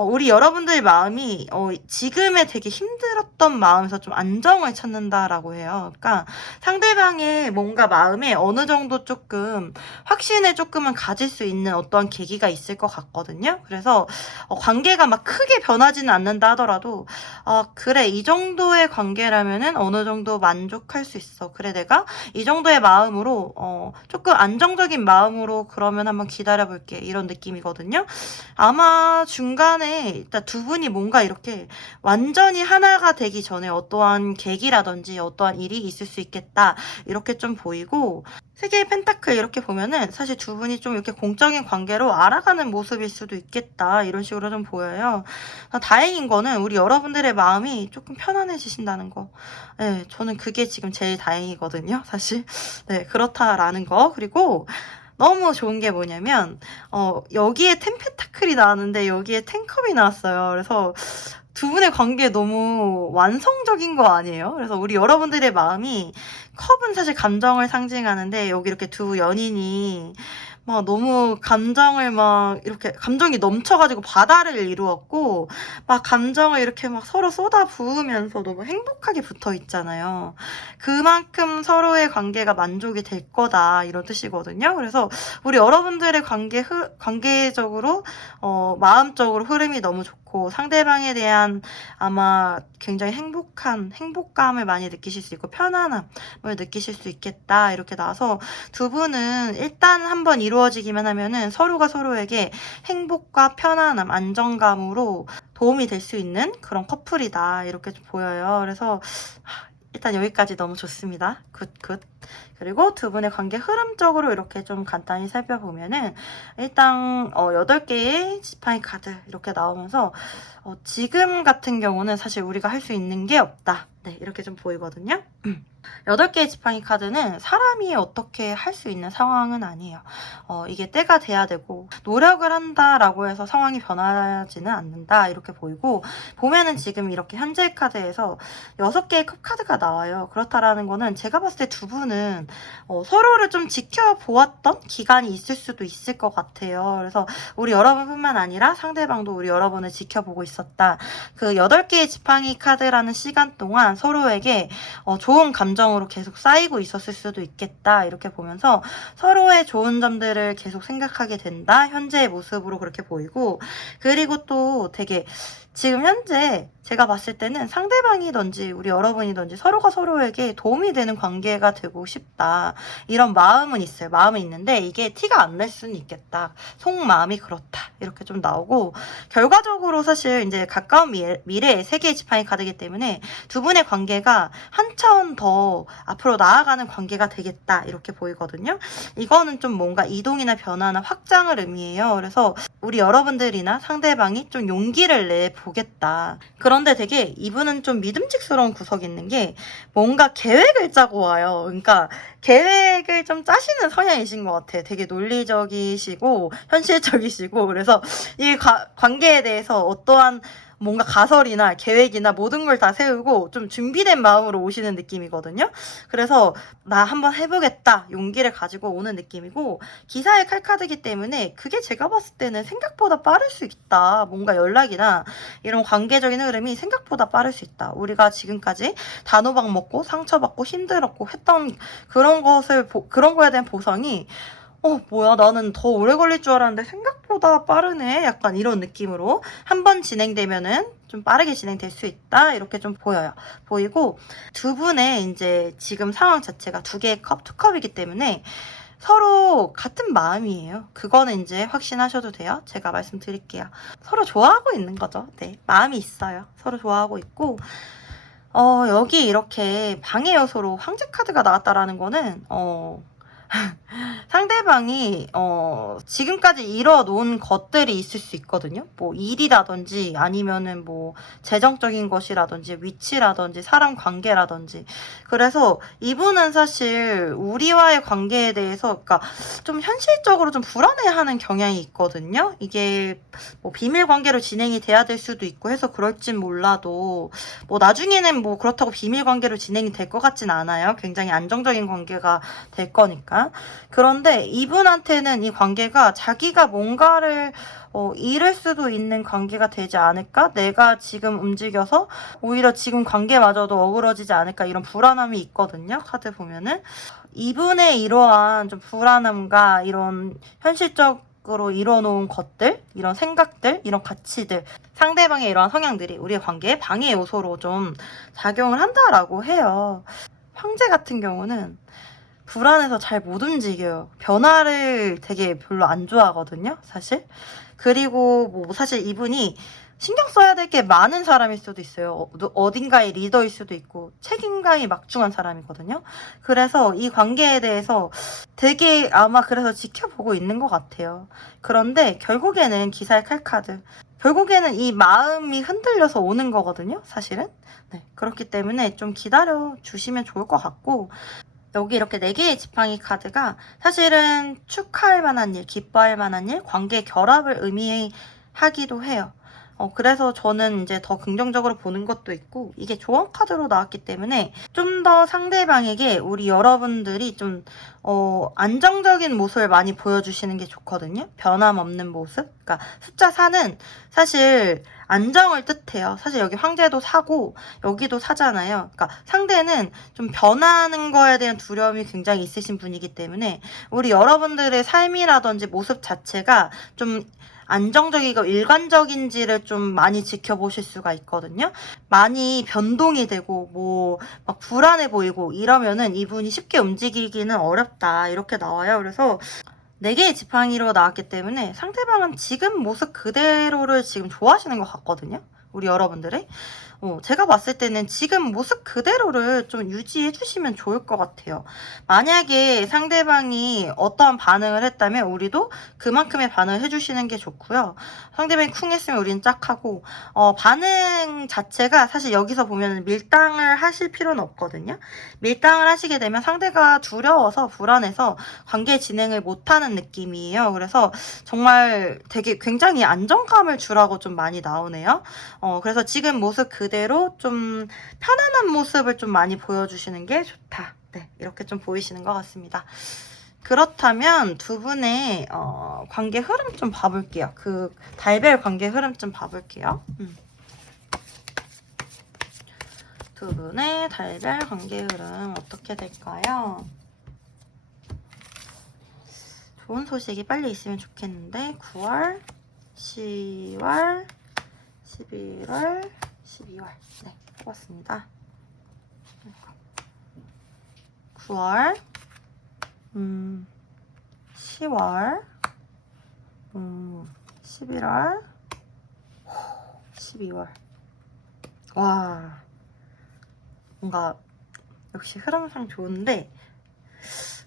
우리 여러분들의 마음이 지금의 되게 힘들었던 마음에서 좀 안정을 찾는다라고 해요. 그러니까 상대방의 뭔가 마음에 어느 정도 조금 확신을 조금은 가질 수 있는 어떠한 계기가 있을 것 같거든요. 그래서 관계가 막 크게 변하지는 않는다 하더라도 그래, 이 정도의 관계라면은 어느 정도 만족할 수 있어. 그래, 내가 이 정도의 마음으로 조금 안정적인 마음으로 그러면 한번 기다려볼게. 이런 느낌이거든요. 아마 중간에 일단 두 분이 뭔가 이렇게 완전히 하나가 되기 전에 어떠한 계기라든지 어떠한 일이 있을 수 있겠다. 이렇게 좀 보이고, 3개의 펜타클 이렇게 보면은 사실 두 분이 좀 이렇게 공적인 관계로 알아가는 모습일 수도 있겠다. 이런 식으로 좀 보여요. 다행인 거는 우리 여러분들의 마음이 조금 편안해지신다는 거. 네, 저는 그게 지금 제일 다행이거든요. 사실. 네, 그렇다라는 거. 그리고 너무 좋은 게 뭐냐면 여기에 템펜타클이 나왔는데 여기에 텐컵이 나왔어요. 그래서 두 분의 관계 너무 완성적인 거 아니에요? 그래서 우리 여러분들의 마음이, 컵은 사실 감정을 상징하는데 여기 이렇게 두 연인이 막 너무 감정을 막 이렇게 감정이 넘쳐가지고 바다를 이루었고, 막 감정을 이렇게 막 서로 쏟아 부으면서 너무 행복하게 붙어 있잖아요. 그만큼 서로의 관계가 만족이 될 거다, 이런 뜻이거든요. 그래서 우리 여러분들의 관계적으로 마음적으로 흐름이 너무 좋고, 상대방에 대한 아마 굉장히 행복감을 많이 느끼실 수 있고 편안함을 느끼실 수 있겠다, 이렇게 나와서 두 분은 일단 한번 이루어지기만 하면은 서로가 서로에게 행복과 편안함, 안정감으로 도움이 될 수 있는 그런 커플이다, 이렇게 좀 보여요. 그래서 일단 여기까지 너무 좋습니다. 굿. 그리고 두 분의 관계 흐름적으로 이렇게 좀 간단히 살펴보면은, 일단 8개의 지팡이 카드 이렇게 나오면서 지금 같은 경우는 사실 우리가 할 수 있는 게 없다. 네, 이렇게 좀 보이거든요. 8개의 지팡이 카드는 사람이 어떻게 할 수 있는 상황은 아니에요. 이게 때가 돼야 되고 노력을 한다라고 해서 상황이 변하지는 않는다, 이렇게 보이고, 보면은 지금 이렇게 현재 카드에서 6개의 컵 카드가 나와요. 그렇다라는 거는 제가 봤을 때 두 분은 서로를 좀 지켜보았던 기간이 있을 수도 있을 것 같아요. 그래서 우리 여러분뿐만 아니라 상대방도 우리 여러분을 지켜보고 있었다. 그 8개의 지팡이 카드라는 시간 동안 서로에게 좋은 감정으로 계속 쌓이고 있었을 수도 있겠다, 이렇게 보면서 서로의 좋은 점들을 계속 생각하게 된다, 현재의 모습으로 그렇게 보이고, 그리고 또 되게 지금 현재 제가 봤을 때는 상대방이든지 우리 여러분이든지 서로가 서로에게 도움이 되는 관계가 되고 싶다, 이런 마음은 있어요. 마음은 있는데 이게 티가 안 날 수는 있겠다, 속마음이 그렇다, 이렇게 좀 나오고, 결과적으로 사실 이제 가까운 미래에 3개의 지팡이 카드이기 때문에 두 분의 관계가 한 차원 더 앞으로 나아가는 관계가 되겠다, 이렇게 보이거든요. 이거는 좀 뭔가 이동이나 변화나 확장을 의미해요. 그래서 우리 여러분들이나 상대방이 좀 용기를 내보겠다. 그런데 되게 이분은 좀 믿음직스러운 구석이 있는 게 뭔가 계획을 짜고 와요. 그러니까 계획을 좀 짜시는 성향이신 것 같아. 되게 논리적이시고 현실적이시고 그래서 이 관계에 대해서 어떠한 뭔가 가설이나 계획이나 모든 걸 다 세우고 좀 준비된 마음으로 오시는 느낌이거든요. 그래서 나 한번 해보겠다 용기를 가지고 오는 느낌이고 기사의 칼카드기 때문에 그게 제가 봤을 때는 생각보다 빠를 수 있다. 뭔가 연락이나 이런 관계적인 흐름이 생각보다 빠를 수 있다. 우리가 지금까지 단호박 먹고 상처받고 힘들었고 했던 그런 거에 대한 보상이 뭐야, 나는 더 오래 걸릴 줄 알았는데 생각보다 빠르네. 약간 이런 느낌으로 한번 진행되면은 좀 빠르게 진행될 수 있다. 이렇게 좀 보이고, 두 분의 이제 지금 상황 자체가 두 개의 컵, 투컵이기 때문에 서로 같은 마음이에요. 그거는 이제 확신하셔도 돼요. 제가 말씀드릴게요. 서로 좋아하고 있는 거죠. 네. 마음이 있어요. 서로 좋아하고 있고, 여기 이렇게 방해 요소로 황제 카드가 나왔다라는 거는, 상대방이 지금까지 이뤄놓은 것들이 있을 수 있거든요. 뭐 일이라든지 아니면은 뭐 재정적인 것이라든지 위치라든지 사람 관계라든지. 그래서 이분은 사실 우리와의 관계에 대해서 그러니까 좀 현실적으로 좀 불안해하는 경향이 있거든요. 이게 뭐 비밀 관계로 진행이 돼야 될 수도 있고 해서 그럴진 몰라도 뭐 나중에는 뭐 그렇다고 비밀 관계로 진행이 될 것 같진 않아요. 굉장히 안정적인 관계가 될 거니까. 그런데 이분한테는 이 관계가 자기가 뭔가를 잃을 수도 있는 관계가 되지 않을까? 내가 지금 움직여서 오히려 지금 관계마저도 어그러지지 않을까? 이런 불안함이 있거든요. 카드 보면은. 이분의 이러한 좀 불안함과 이런 현실적으로 이뤄놓은 것들, 이런 생각들, 이런 가치들, 상대방의 이러한 성향들이 우리의 관계에 방해 요소로 좀 작용을 한다라고 해요. 황제 같은 경우는 불안해서 잘 못 움직여요. 변화를 되게 별로 안 좋아하거든요, 사실. 그리고 뭐 사실 이분이 신경 써야 될 게 많은 사람일 수도 있어요. 어딘가의 리더일 수도 있고 책임감이 막중한 사람이거든요. 그래서 이 관계에 대해서 되게 아마 그래서 지켜보고 있는 것 같아요. 그런데 결국에는 기사의 칼카드. 결국에는 이 마음이 흔들려서 오는 거거든요, 사실은. 네, 그렇기 때문에 좀 기다려 주시면 좋을 것 같고 여기 이렇게 4개의 지팡이 카드가 사실은 축하할 만한 일, 기뻐할 만한 일, 관계 결합을 의미하기도 해요. 그래서 저는 이제 더 긍정적으로 보는 것도 있고 이게 조언 카드로 나왔기 때문에 좀 더 상대방에게 우리 여러분들이 좀 안정적인 모습을 많이 보여주시는 게 좋거든요. 변함없는 모습. 그러니까 숫자 4는 사실 안정을 뜻해요. 사실 여기 황제도 4고 여기도 4잖아요. 그러니까 상대는 좀 변하는 거에 대한 두려움이 굉장히 있으신 분이기 때문에 우리 여러분들의 삶이라든지 모습 자체가 좀 안정적이고 일관적인지를 좀 많이 지켜보실 수가 있거든요. 많이 변동이 되고 뭐 막 불안해 보이고 이러면은 이분이 쉽게 움직이기는 어렵다 이렇게 나와요. 그래서 4개의 지팡이로 나왔기 때문에 상대방은 지금 모습 그대로를 지금 좋아하시는 것 같거든요. 우리 여러분들이. 제가 봤을 때는 지금 모습 그대로를 좀 유지해 주시면 좋을 것 같아요. 만약에 상대방이 어떠한 반응을 했다면 우리도 그만큼의 반응을 해주시는 게 좋고요. 상대방이 쿵 했으면 우리는 짝 하고 반응 자체가 사실 여기서 보면 밀당을 하실 필요는 없거든요. 밀당을 하시게 되면 상대가 두려워서 불안해서 관계 진행을 못하는 느낌이에요. 그래서 정말 되게 굉장히 안정감을 주라고 좀 많이 나오네요. 그래서 지금 모습 그대로 좀 편안한 모습을 좀 많이 보여주시는 게 좋다. 네, 이렇게 좀 보이시는 것 같습니다. 그렇다면 두 분의 관계 흐름 좀 봐볼게요. 그 달별 관계 흐름 좀 봐볼게요. 두 분의 달별 관계 흐름 어떻게 될까요? 좋은 소식이 빨리 있으면 좋겠는데 9월, 10월, 11월, 12월 네, 뽑았습니다. 9월 10월 11월 12월 와 뭔가 역시 흐름상 좋은데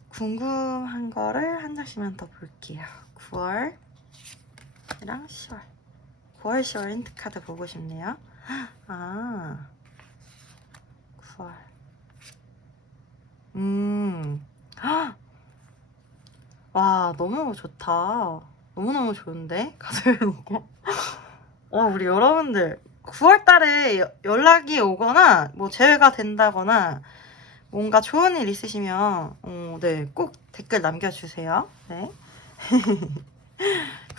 궁금한 거를 한 장씩만 더 볼게요. 9월 랑 10월 9월 10월 힌트 카드 보고 싶네요. 아 9월 와 너무 좋다. 너무너무 좋은데 카드 보고 우리 여러분들 9월 달에 연락이 오거나 뭐 재회가 된다거나 뭔가 좋은 일 있으시면 네, 꼭 댓글 남겨주세요. 네.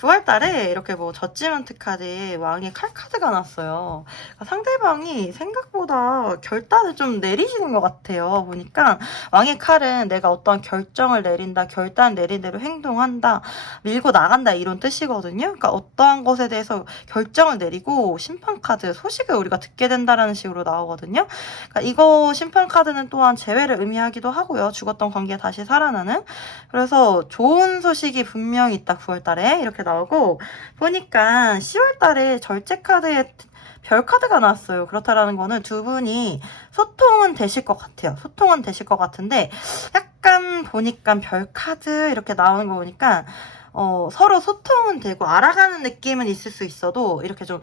9월 달에 이렇게 뭐 저지먼트 카드에 왕의 칼 카드가 났어요. 그러니까 상대방이 생각보다 결단을 좀 내리시는 것 같아요. 보니까 왕의 칼은 내가 어떤 결정을 내린다, 결단 내린 대로 행동한다, 밀고 나간다 이런 뜻이거든요. 그러니까 어떠한 것에 대해서 결정을 내리고 심판 카드 소식을 우리가 듣게 된다라는 식으로 나오거든요. 그러니까 이거 심판 카드는 또한 재회를 의미하기도 하고요. 죽었던 관계 다시 살아나는. 그래서 좋은 소식이 분명히 있다. 9월 달에 이렇게 나오고 보니까 10월 달에 절제 카드에 별 카드가 나왔어요. 그렇다라는 거는 두 분이 소통은 되실 것 같아요. 소통은 되실 것 같은데 약간 보니까 별 카드 이렇게 나오는 거 보니까 서로 소통은 되고 알아가는 느낌은 있을 수 있어도 이렇게 좀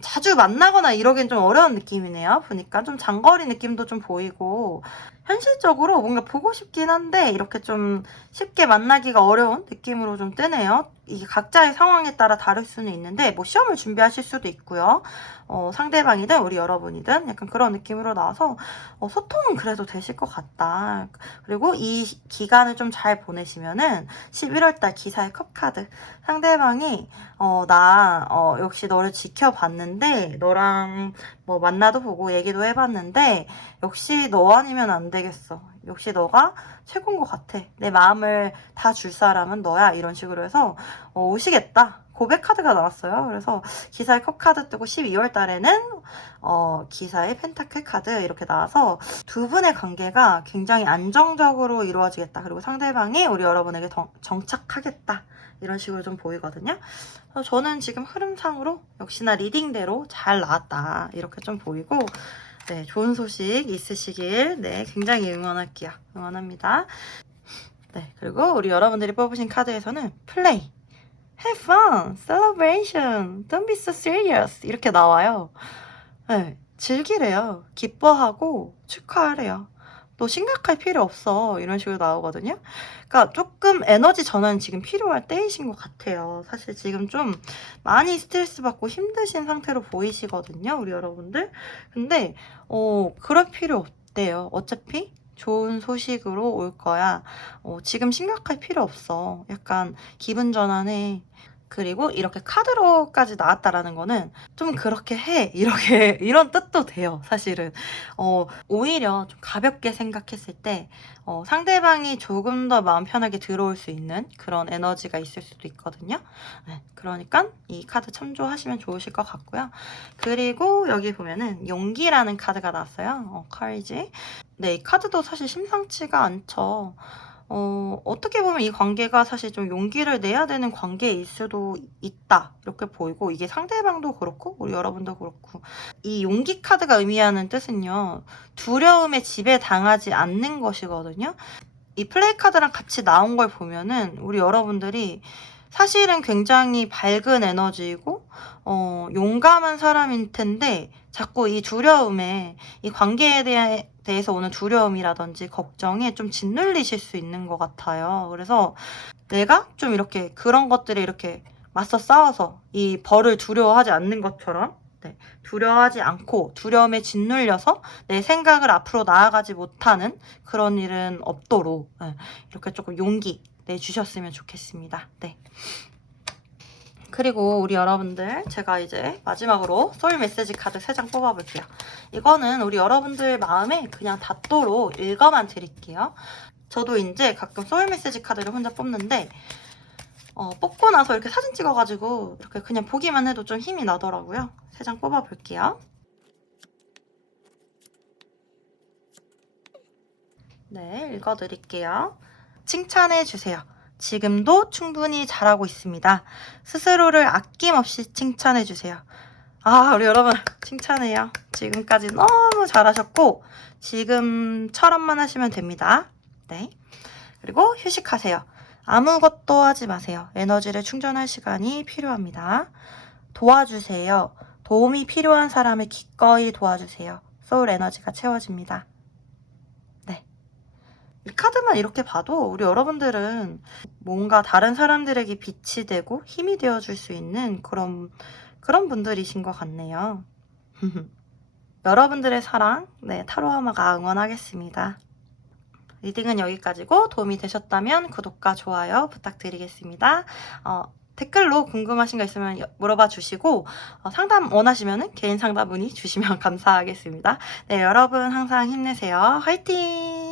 자주 만나거나 이러긴 좀 어려운 느낌이네요. 보니까 좀 장거리 느낌도 좀 보이고 현실적으로 뭔가 보고 싶긴 한데 이렇게 좀 쉽게 만나기가 어려운 느낌으로 좀 뜨네요. 이게 각자의 상황에 따라 다를 수는 있는데 뭐 시험을 준비하실 수도 있고요. 상대방이든 우리 여러분이든 약간 그런 느낌으로 나와서 소통은 그래도 되실 것 같다. 그리고 이 기간을 좀 잘 보내시면은 11월달 기사의 컵카드 상대방이 나 역시 너를 지켜봤는데 너랑 뭐 만나도 보고 얘기도 해봤는데 역시 너 아니면 안 되겠어. 역시 너가 최고인 것 같아. 내 마음을 다 줄 사람은 너야. 이런 식으로 해서 오시겠다. 고백 카드가 나왔어요. 그래서 기사의 컵 카드 뜨고 12월 달에는 기사의 펜타클 카드 이렇게 나와서 두 분의 관계가 굉장히 안정적으로 이루어지겠다. 그리고 상대방이 우리 여러분에게 정착하겠다. 이런 식으로 좀 보이거든요. 그래서 저는 지금 흐름상으로 역시나 리딩대로 잘 나왔다. 이렇게 좀 보이고 네, 좋은 소식 있으시길 네, 굉장히 응원할게요. 응원합니다. 네, 그리고 우리 여러분들이 뽑으신 카드에서는 플레이, have fun, celebration, don't be so serious 이렇게 나와요. 네, 즐기래요. 기뻐하고 축하하래요. 너 심각할 필요 없어. 이런 식으로 나오거든요. 그러니까 조금 에너지 전환 지금 필요할 때이신 것 같아요. 사실 지금 좀 많이 스트레스 받고 힘드신 상태로 보이시거든요. 우리 여러분들. 근데 그럴 필요 없대요. 어차피 좋은 소식으로 올 거야. 지금 심각할 필요 없어. 약간 기분 전환해. 그리고 이렇게 카드로까지 나왔다라는 거는 좀 그렇게 해 이렇게 이런 뜻도 돼요. 사실은 오히려 좀 가볍게 생각했을 때 상대방이 조금 더 마음 편하게 들어올 수 있는 그런 에너지가 있을 수도 있거든요. 네, 그러니까 이 카드 참조하시면 좋으실 것 같고요. 그리고 여기 보면은 용기라는 카드가 나왔어요. courage. 네, 이 카드도 사실 심상치가 않죠. 어떻게 보면 이 관계가 사실 좀 용기를 내야 되는 관계일 수도 있다. 이렇게 보이고, 이게 상대방도 그렇고, 우리 여러분도 그렇고. 이 용기 카드가 의미하는 뜻은요, 두려움에 지배당하지 않는 것이거든요. 이 플레이 카드랑 같이 나온 걸 보면은, 우리 여러분들이 사실은 굉장히 밝은 에너지이고, 용감한 사람일 텐데, 자꾸 이 두려움에, 이 관계에 대해서 오는 두려움이라든지 걱정에 좀 짓눌리실 수 있는 것 같아요. 그래서 내가 좀 이렇게 그런 것들에 이렇게 맞서 싸워서 이 벌을 두려워하지 않는 것처럼 네, 두려워하지 않고 두려움에 짓눌려서 내 생각을 앞으로 나아가지 못하는 그런 일은 없도록 네, 이렇게 조금 용기 내주셨으면 좋겠습니다. 네. 그리고 우리 여러분들 제가 이제 마지막으로 소울 메시지 카드 3장 뽑아볼게요. 이거는 우리 여러분들 마음에 그냥 닿도록 읽어만 드릴게요. 저도 이제 가끔 소울 메시지 카드를 혼자 뽑는데 뽑고 나서 이렇게 사진 찍어가지고 이렇게 그냥 보기만 해도 좀 힘이 나더라고요. 3장 뽑아볼게요. 네, 읽어드릴게요. 칭찬해주세요. 지금도 충분히 잘하고 있습니다. 스스로를 아낌없이 칭찬해주세요. 아, 우리 여러분 칭찬해요. 지금까지 너무 잘하셨고 지금처럼만 하시면 됩니다. 네. 그리고 휴식하세요. 아무것도 하지 마세요. 에너지를 충전할 시간이 필요합니다. 도와주세요. 도움이 필요한 사람을 기꺼이 도와주세요. 소울 에너지가 채워집니다. 네. 이 카드만 이렇게 봐도 우리 여러분들은 뭔가 다른 사람들에게 빛이 되고 힘이 되어줄 수 있는 그런 분들이신 것 같네요. 여러분들의 사랑, 네, 타로하마가 응원하겠습니다. 리딩은 여기까지고 도움이 되셨다면 구독과 좋아요 부탁드리겠습니다. 댓글로 궁금하신 거 있으면 물어봐 주시고 상담 원하시면 개인 상담 문의 주시면 감사하겠습니다. 네, 여러분 항상 힘내세요. 화이팅!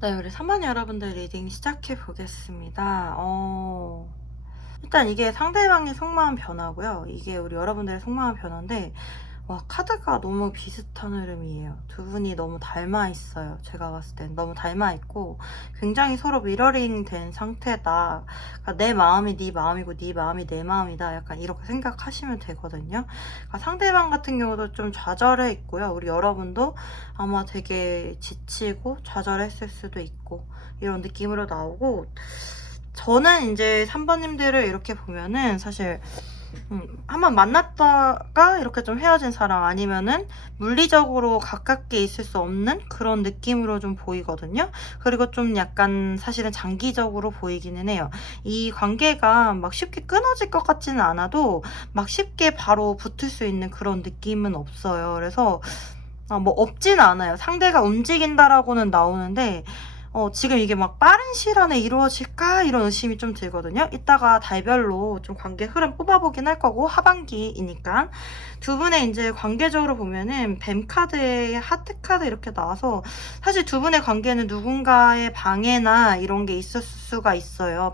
네, 우리 3만 여러분들 리딩 시작해 보겠습니다. 일단 이게 상대방의 속마음 변화고요. 이게 우리 여러분들의 속마음 변화인데 와, 카드가 너무 비슷한 흐름이에요. 두 분이 너무 닮아 있어요. 제가 봤을 땐 너무 닮아 있고 굉장히 서로 미러링 된 상태다. 그러니까 내 마음이 네 마음이고 네 마음이 내 마음이다. 약간 이렇게 생각하시면 되거든요. 그러니까 상대방 같은 경우도 좀 좌절해 있고요. 우리 여러분도 아마 되게 지치고 좌절했을 수도 있고 이런 느낌으로 나오고, 저는 이제 3번님들을 이렇게 보면은 사실 한번 만났다가 이렇게 좀 헤어진 사람, 아니면은 물리적으로 가깝게 있을 수 없는 그런 느낌으로 좀 보이거든요. 그리고 좀 약간 사실은 장기적으로 보이기는 해요. 이 관계가 막 쉽게 끊어질 것 같지는 않아도 막 쉽게 바로 붙을 수 있는 그런 느낌은 없어요. 그래서 뭐 없진 않아요. 상대가 움직인다라고는 나오는데 지금 이게 막 빠른 시일 안에 이루어질까? 이런 의심이 좀 들거든요. 이따가 달별로 좀 관계 흐름 뽑아보긴 할 거고, 하반기이니까. 두 분의 이제 관계적으로 보면은 뱀 카드에 하트 카드 이렇게 나와서 사실 두 분의 관계는 누군가의 방해나 이런 게 있을 수가 있어요.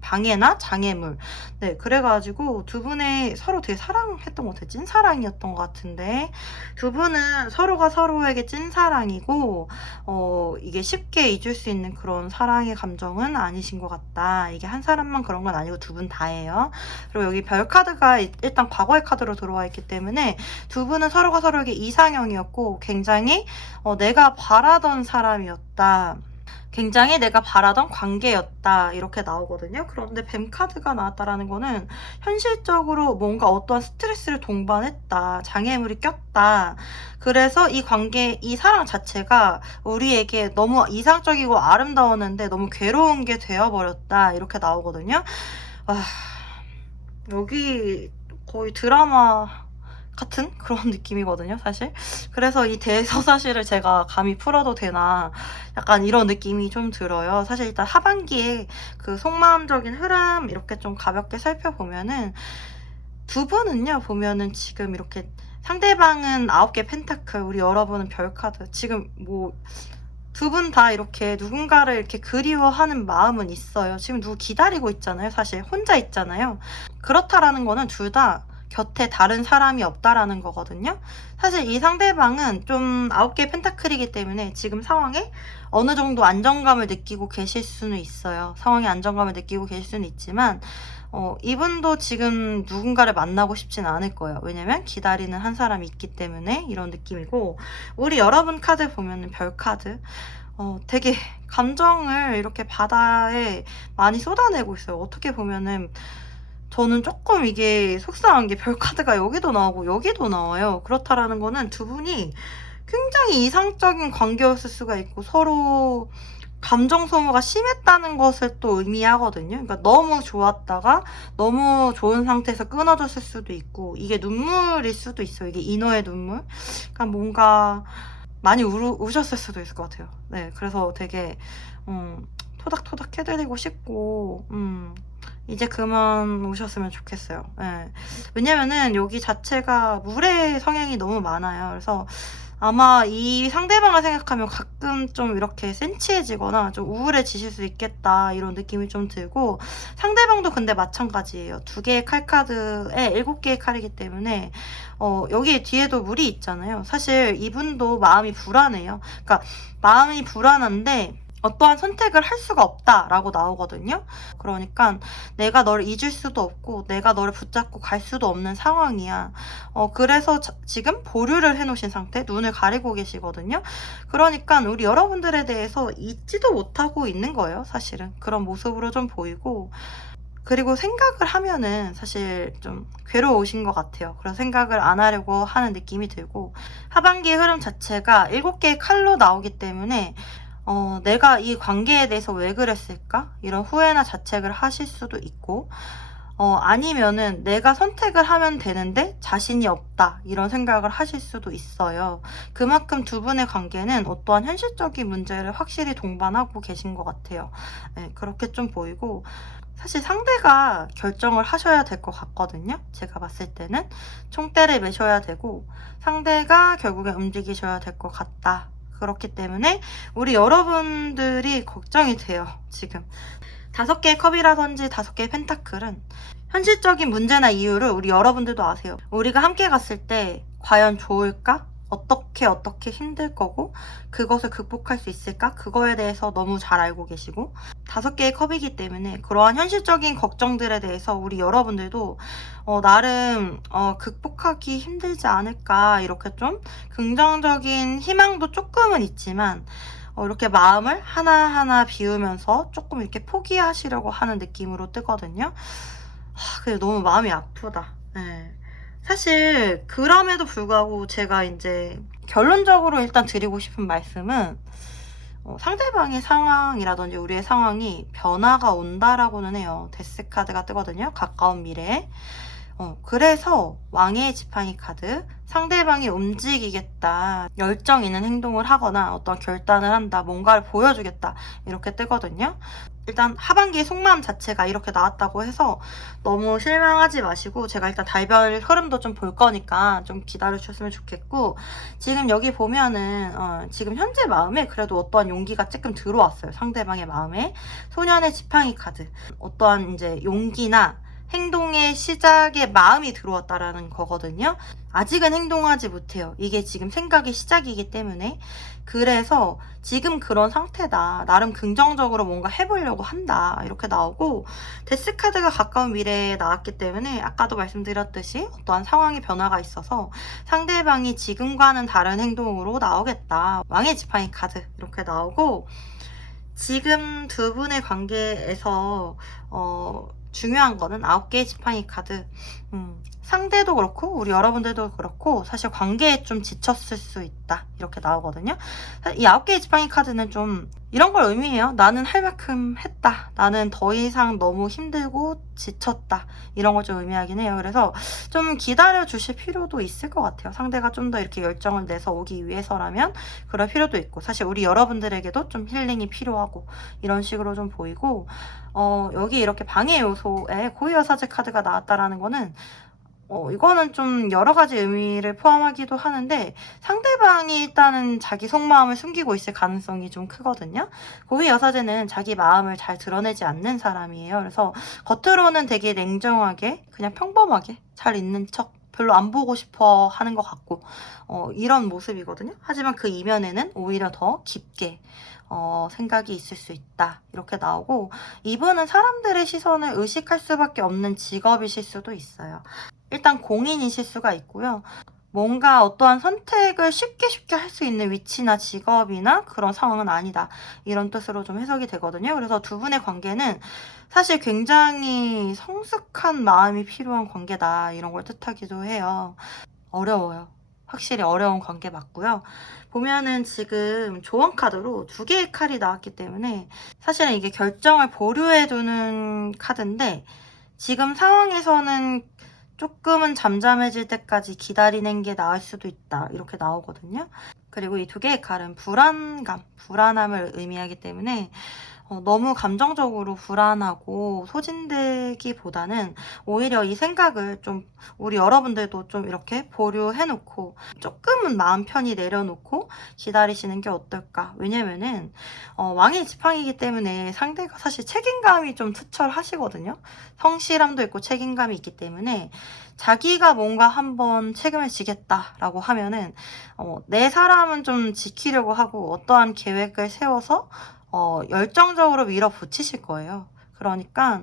방해나 장애물. 네, 그래가지고 두 분의 서로 되게 사랑했던 것 같아요. 찐사랑이었던 것 같은데, 두 분은 서로가 서로에게 찐사랑이고, 이게 쉽게 잊을 수 있는 그런 사랑의 감정은 아니신 것 같다. 이게 한 사람만 그런 건 아니고 두 분 다예요. 그리고 여기 별 카드가 일단 과거의 카드로 들어와 있기 때문에 두 분은 서로가 서로에게 이상형이었고 굉장히 내가 바라던 사람이었다. 굉장히 내가 바라던 관계였다 이렇게 나오거든요. 그런데 뱀 카드가 나왔다라는 거는 현실적으로 뭔가 어떠한 스트레스를 동반했다, 장애물이 꼈다. 그래서 이 관계, 이 사랑 자체가 우리에게 너무 이상적이고 아름다웠는데 너무 괴로운 게 되어버렸다 이렇게 나오거든요. 와, 여기 거의 드라마 같은 그런 느낌이거든요, 사실. 그래서 이 대서사실을 제가 감히 풀어도 되나 약간 이런 느낌이 좀 들어요. 사실 일단 하반기에 그 속마음적인 흐름 이렇게 좀 가볍게 살펴보면은 두 분은요, 보면은 지금 이렇게 상대방은 9개 펜타클, 우리 여러분은 별 카드. 지금 뭐 두 분 다 이렇게 누군가를 이렇게 그리워하는 마음은 있어요. 지금 누구 기다리고 있잖아요. 사실 혼자 있잖아요. 그렇다라는 거는 둘 다 곁에 다른 사람이 없다라는 거거든요. 사실 이 상대방은 좀 9개 펜타클이기 때문에 지금 상황에 어느 정도 안정감을 느끼고 계실 수는 있어요. 상황에 안정감을 느끼고 계실 수는 있지만 이분도 지금 누군가를 만나고 싶진 않을 거예요. 왜냐면 기다리는 한 사람이 있기 때문에 이런 느낌이고, 우리 여러분 카드 보면은 별 카드 되게 감정을 이렇게 바다에 많이 쏟아내고 있어요. 어떻게 보면은 저는 조금 이게 속상한 게 별 카드가 여기도 나오고 여기도 나와요. 그렇다라는 거는 두 분이 굉장히 이상적인 관계였을 수가 있고 서로 감정 소모가 심했다는 것을 또 의미하거든요. 그러니까 너무 좋았다가 너무 좋은 상태에서 끊어졌을 수도 있고, 이게 눈물일 수도 있어요. 이게 인어의 눈물. 그러니까 뭔가 많이 우셨을 수도 있을 것 같아요. 네, 그래서 되게 토닥토닥 해드리고 싶고 이제 그만 오셨으면 좋겠어요. 네. 왜냐면은 여기 자체가 물의 성향이 너무 많아요. 그래서 아마 이 상대방을 생각하면 가끔 좀 이렇게 센치해지거나 좀 우울해지실 수 있겠다 이런 느낌이 좀 들고, 상대방도 근데 마찬가지예요. 2개의 칼 카드에 7개의 칼이기 때문에 여기 뒤에도 물이 있잖아요. 사실 이분도 마음이 불안해요. 그러니까 마음이 불안한데 어떠한 선택을 할 수가 없다라고 나오거든요. 그러니까 내가 너를 잊을 수도 없고 내가 너를 붙잡고 갈 수도 없는 상황이야. 그래서 지금 보류를 해놓으신 상태, 눈을 가리고 계시거든요. 그러니까 우리 여러분들에 대해서 잊지도 못하고 있는 거예요, 사실은. 그런 모습으로 좀 보이고, 그리고 생각을 하면은 사실 좀 괴로우신 것 같아요. 그래서 생각을 안 하려고 하는 느낌이 들고, 하반기의 흐름 자체가 7개의 칼로 나오기 때문에 내가 이 관계에 대해서 왜 그랬을까? 이런 후회나 자책을 하실 수도 있고, 아니면은 내가 선택을 하면 되는데 자신이 없다. 이런 생각을 하실 수도 있어요. 그만큼 두 분의 관계는 어떠한 현실적인 문제를 확실히 동반하고 계신 것 같아요. 네, 그렇게 좀 보이고, 사실 상대가 결정을 하셔야 될 것 같거든요. 제가 봤을 때는 총대를 매셔야 되고 상대가 결국에 움직이셔야 될 것 같다. 그렇기 때문에 우리 여러분들이 걱정이 돼요. 지금 5개의 컵이라든지 5개의 펜타클은 현실적인 문제나 이유를 우리 여러분들도 아세요. 우리가 함께 갔을 때 과연 좋을까? 어떻게 힘들 거고 그것을 극복할 수 있을까? 그거에 대해서 너무 잘 알고 계시고 5개의 컵이기 때문에 그러한 현실적인 걱정들에 대해서 우리 여러분들도 나름 극복하기 힘들지 않을까, 이렇게 좀 긍정적인 희망도 조금은 있지만 이렇게 마음을 하나하나 비우면서 조금 이렇게 포기하시려고 하는 느낌으로 뜨거든요. 근데 너무 마음이 아프다. 네. 사실 그럼에도 불구하고 제가 이제 결론적으로 일단 드리고 싶은 말씀은 상대방의 상황이라든지 우리의 상황이 변화가 온다라고는 해요. 데스 카드가 뜨거든요. 가까운 미래에. 그래서 왕의 지팡이 카드, 상대방이 움직이겠다, 열정 있는 행동을 하거나 어떤 결단을 한다, 뭔가를 보여주겠다, 이렇게 뜨거든요. 일단 하반기의 속마음 자체가 이렇게 나왔다고 해서 너무 실망하지 마시고, 제가 일단 달별 흐름도 좀 볼 거니까 좀 기다려 주셨으면 좋겠고, 지금 여기 보면은 지금 현재 마음에 그래도 어떠한 용기가 조금 들어왔어요. 상대방의 마음에. 소년의 지팡이 카드, 어떠한 이제 용기나 행동의 시작에 마음이 들어왔다라는 거거든요. 아직은 행동하지 못해요. 이게 지금 생각의 시작이기 때문에. 그래서 지금 그런 상태다. 나름 긍정적으로 뭔가 해보려고 한다. 이렇게 나오고, 데스 카드가 가까운 미래에 나왔기 때문에 아까도 말씀드렸듯이 어떠한 상황의 변화가 있어서 상대방이 지금과는 다른 행동으로 나오겠다. 왕의 지팡이 카드 이렇게 나오고, 지금 두 분의 관계에서 중요한 거는 9개의 지팡이 카드. 상대도 그렇고 우리 여러분들도 그렇고 사실 관계에 좀 지쳤을 수 있다, 이렇게 나오거든요. 이 9개의 지팡이 카드는 좀 이런 걸 의미해요. 나는 할 만큼 했다, 나는 더 이상 너무 힘들고 지쳤다, 이런 걸 좀 의미하긴 해요. 그래서 좀 기다려 주실 필요도 있을 것 같아요. 상대가 좀 더 이렇게 열정을 내서 오기 위해서라면 그럴 필요도 있고, 사실 우리 여러분들에게도 좀 힐링이 필요하고, 이런 식으로 좀 보이고, 여기 이렇게 방해 요소에 고유여사제 카드가 나왔다라는 거는 이거는 좀 여러 가지 의미를 포함하기도 하는데, 상대방이 일단은 자기 속마음을 숨기고 있을 가능성이 좀 크거든요. 고위 여사제는 자기 마음을 잘 드러내지 않는 사람이에요. 그래서 겉으로는 되게 냉정하게 그냥 평범하게 잘 있는 척, 별로 안 보고 싶어 하는 것 같고, 이런 모습이거든요. 하지만 그 이면에는 오히려 더 깊게 생각이 있을 수 있다, 이렇게 나오고, 이분은 사람들의 시선을 의식할 수밖에 없는 직업이실 수도 있어요. 일단 공인이실 수가 있고요. 뭔가 어떠한 선택을 쉽게 할 수 있는 위치나 직업이나 그런 상황은 아니다, 이런 뜻으로 좀 해석이 되거든요. 그래서 두 분의 관계는 사실 굉장히 성숙한 마음이 필요한 관계다, 이런 걸 뜻하기도 해요. 어려워요. 확실히 어려운 관계 맞고요. 보면은 지금 조언 카드로 2개의 칼이 나왔기 때문에 사실은 이게 결정을 보류해두는 카드인데, 지금 상황에서는 조금은 잠잠해질 때까지 기다리는 게 나을 수도 있다, 이렇게 나오거든요. 그리고 이 2개의 칼은 불안함을 의미하기 때문에 너무 감정적으로 불안하고 소진되기보다는 오히려 이 생각을 좀 우리 여러분들도 좀 이렇게 보류해놓고 조금은 마음 편히 내려놓고 기다리시는 게 어떨까. 왜냐면은 왕의 지팡이기 때문에 상대가 사실 책임감이 좀 투철하시거든요. 성실함도 있고 책임감이 있기 때문에 자기가 뭔가 한번 책임을 지겠다라고 하면은 내 사람은 좀 지키려고 하고 어떠한 계획을 세워서 열정적으로 밀어붙이실 거예요. 그러니까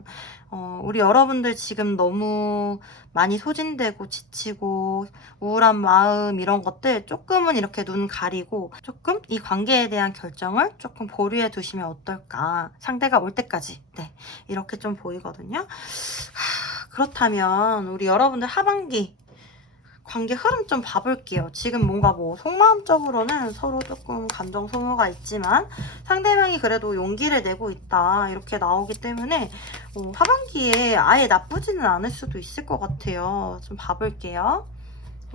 우리 여러분들 지금 너무 많이 소진되고 지치고 우울한 마음 이런 것들 조금은 이렇게 눈 가리고 조금 이 관계에 대한 결정을 조금 보류해 두시면 어떨까. 상대가 올 때까지. 네, 이렇게 좀 보이거든요. 그렇다면 우리 여러분들 하반기 관계 흐름 좀 봐볼게요. 지금 뭔가 뭐 속마음적으로는 서로 조금 감정 소모가 있지만 상대방이 그래도 용기를 내고 있다 이렇게 나오기 때문에 하반기에 아예 나쁘지는 않을 수도 있을 것 같아요. 좀 봐볼게요.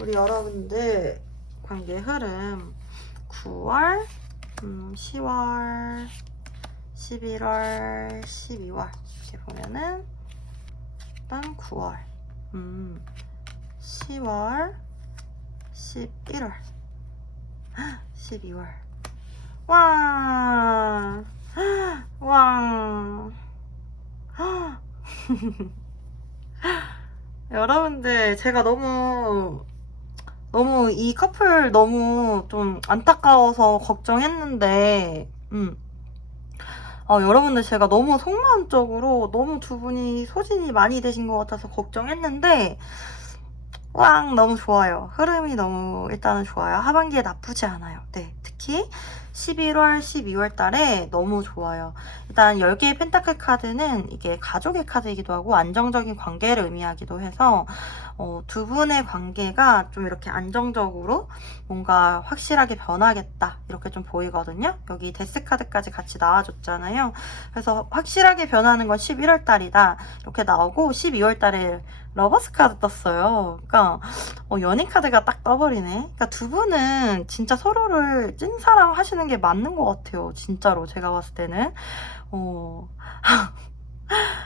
우리 여러분들 관계 흐름 9월, 10월, 11월, 12월 이렇게 보면은 일단 9월 10월, 11월, 12월. 와, 와. 여러분들, 제가 너무 이 커플 너무 좀 안타까워서 걱정했는데, 여러분들 제가 너무 속마음적으로 너무 두 분이 소진이 많이 되신 것 같아서 걱정했는데, 너무 좋아요. 흐름이 너무 일단은 좋아요. 하반기에 나쁘지 않아요. 네, 특히 11월, 12월 달에 너무 좋아요. 일단 10개의 펜타클 카드는 이게 가족의 카드이기도 하고 안정적인 관계를 의미하기도 해서 두 분의 관계가 좀 이렇게 안정적으로 뭔가 확실하게 변하겠다 이렇게 좀 보이거든요. 여기 데스 카드까지 같이 나와줬잖아요. 그래서 확실하게 변하는 건 11월 달이다 이렇게 나오고 12월 달에 러버스 카드 떴어요. 그러니까 연인 카드가 딱 떠버리네. 그러니까 두 분은 진짜 서로를 찐사랑 하시는 게 맞는 것 같아요. 진짜로 제가 봤을 때는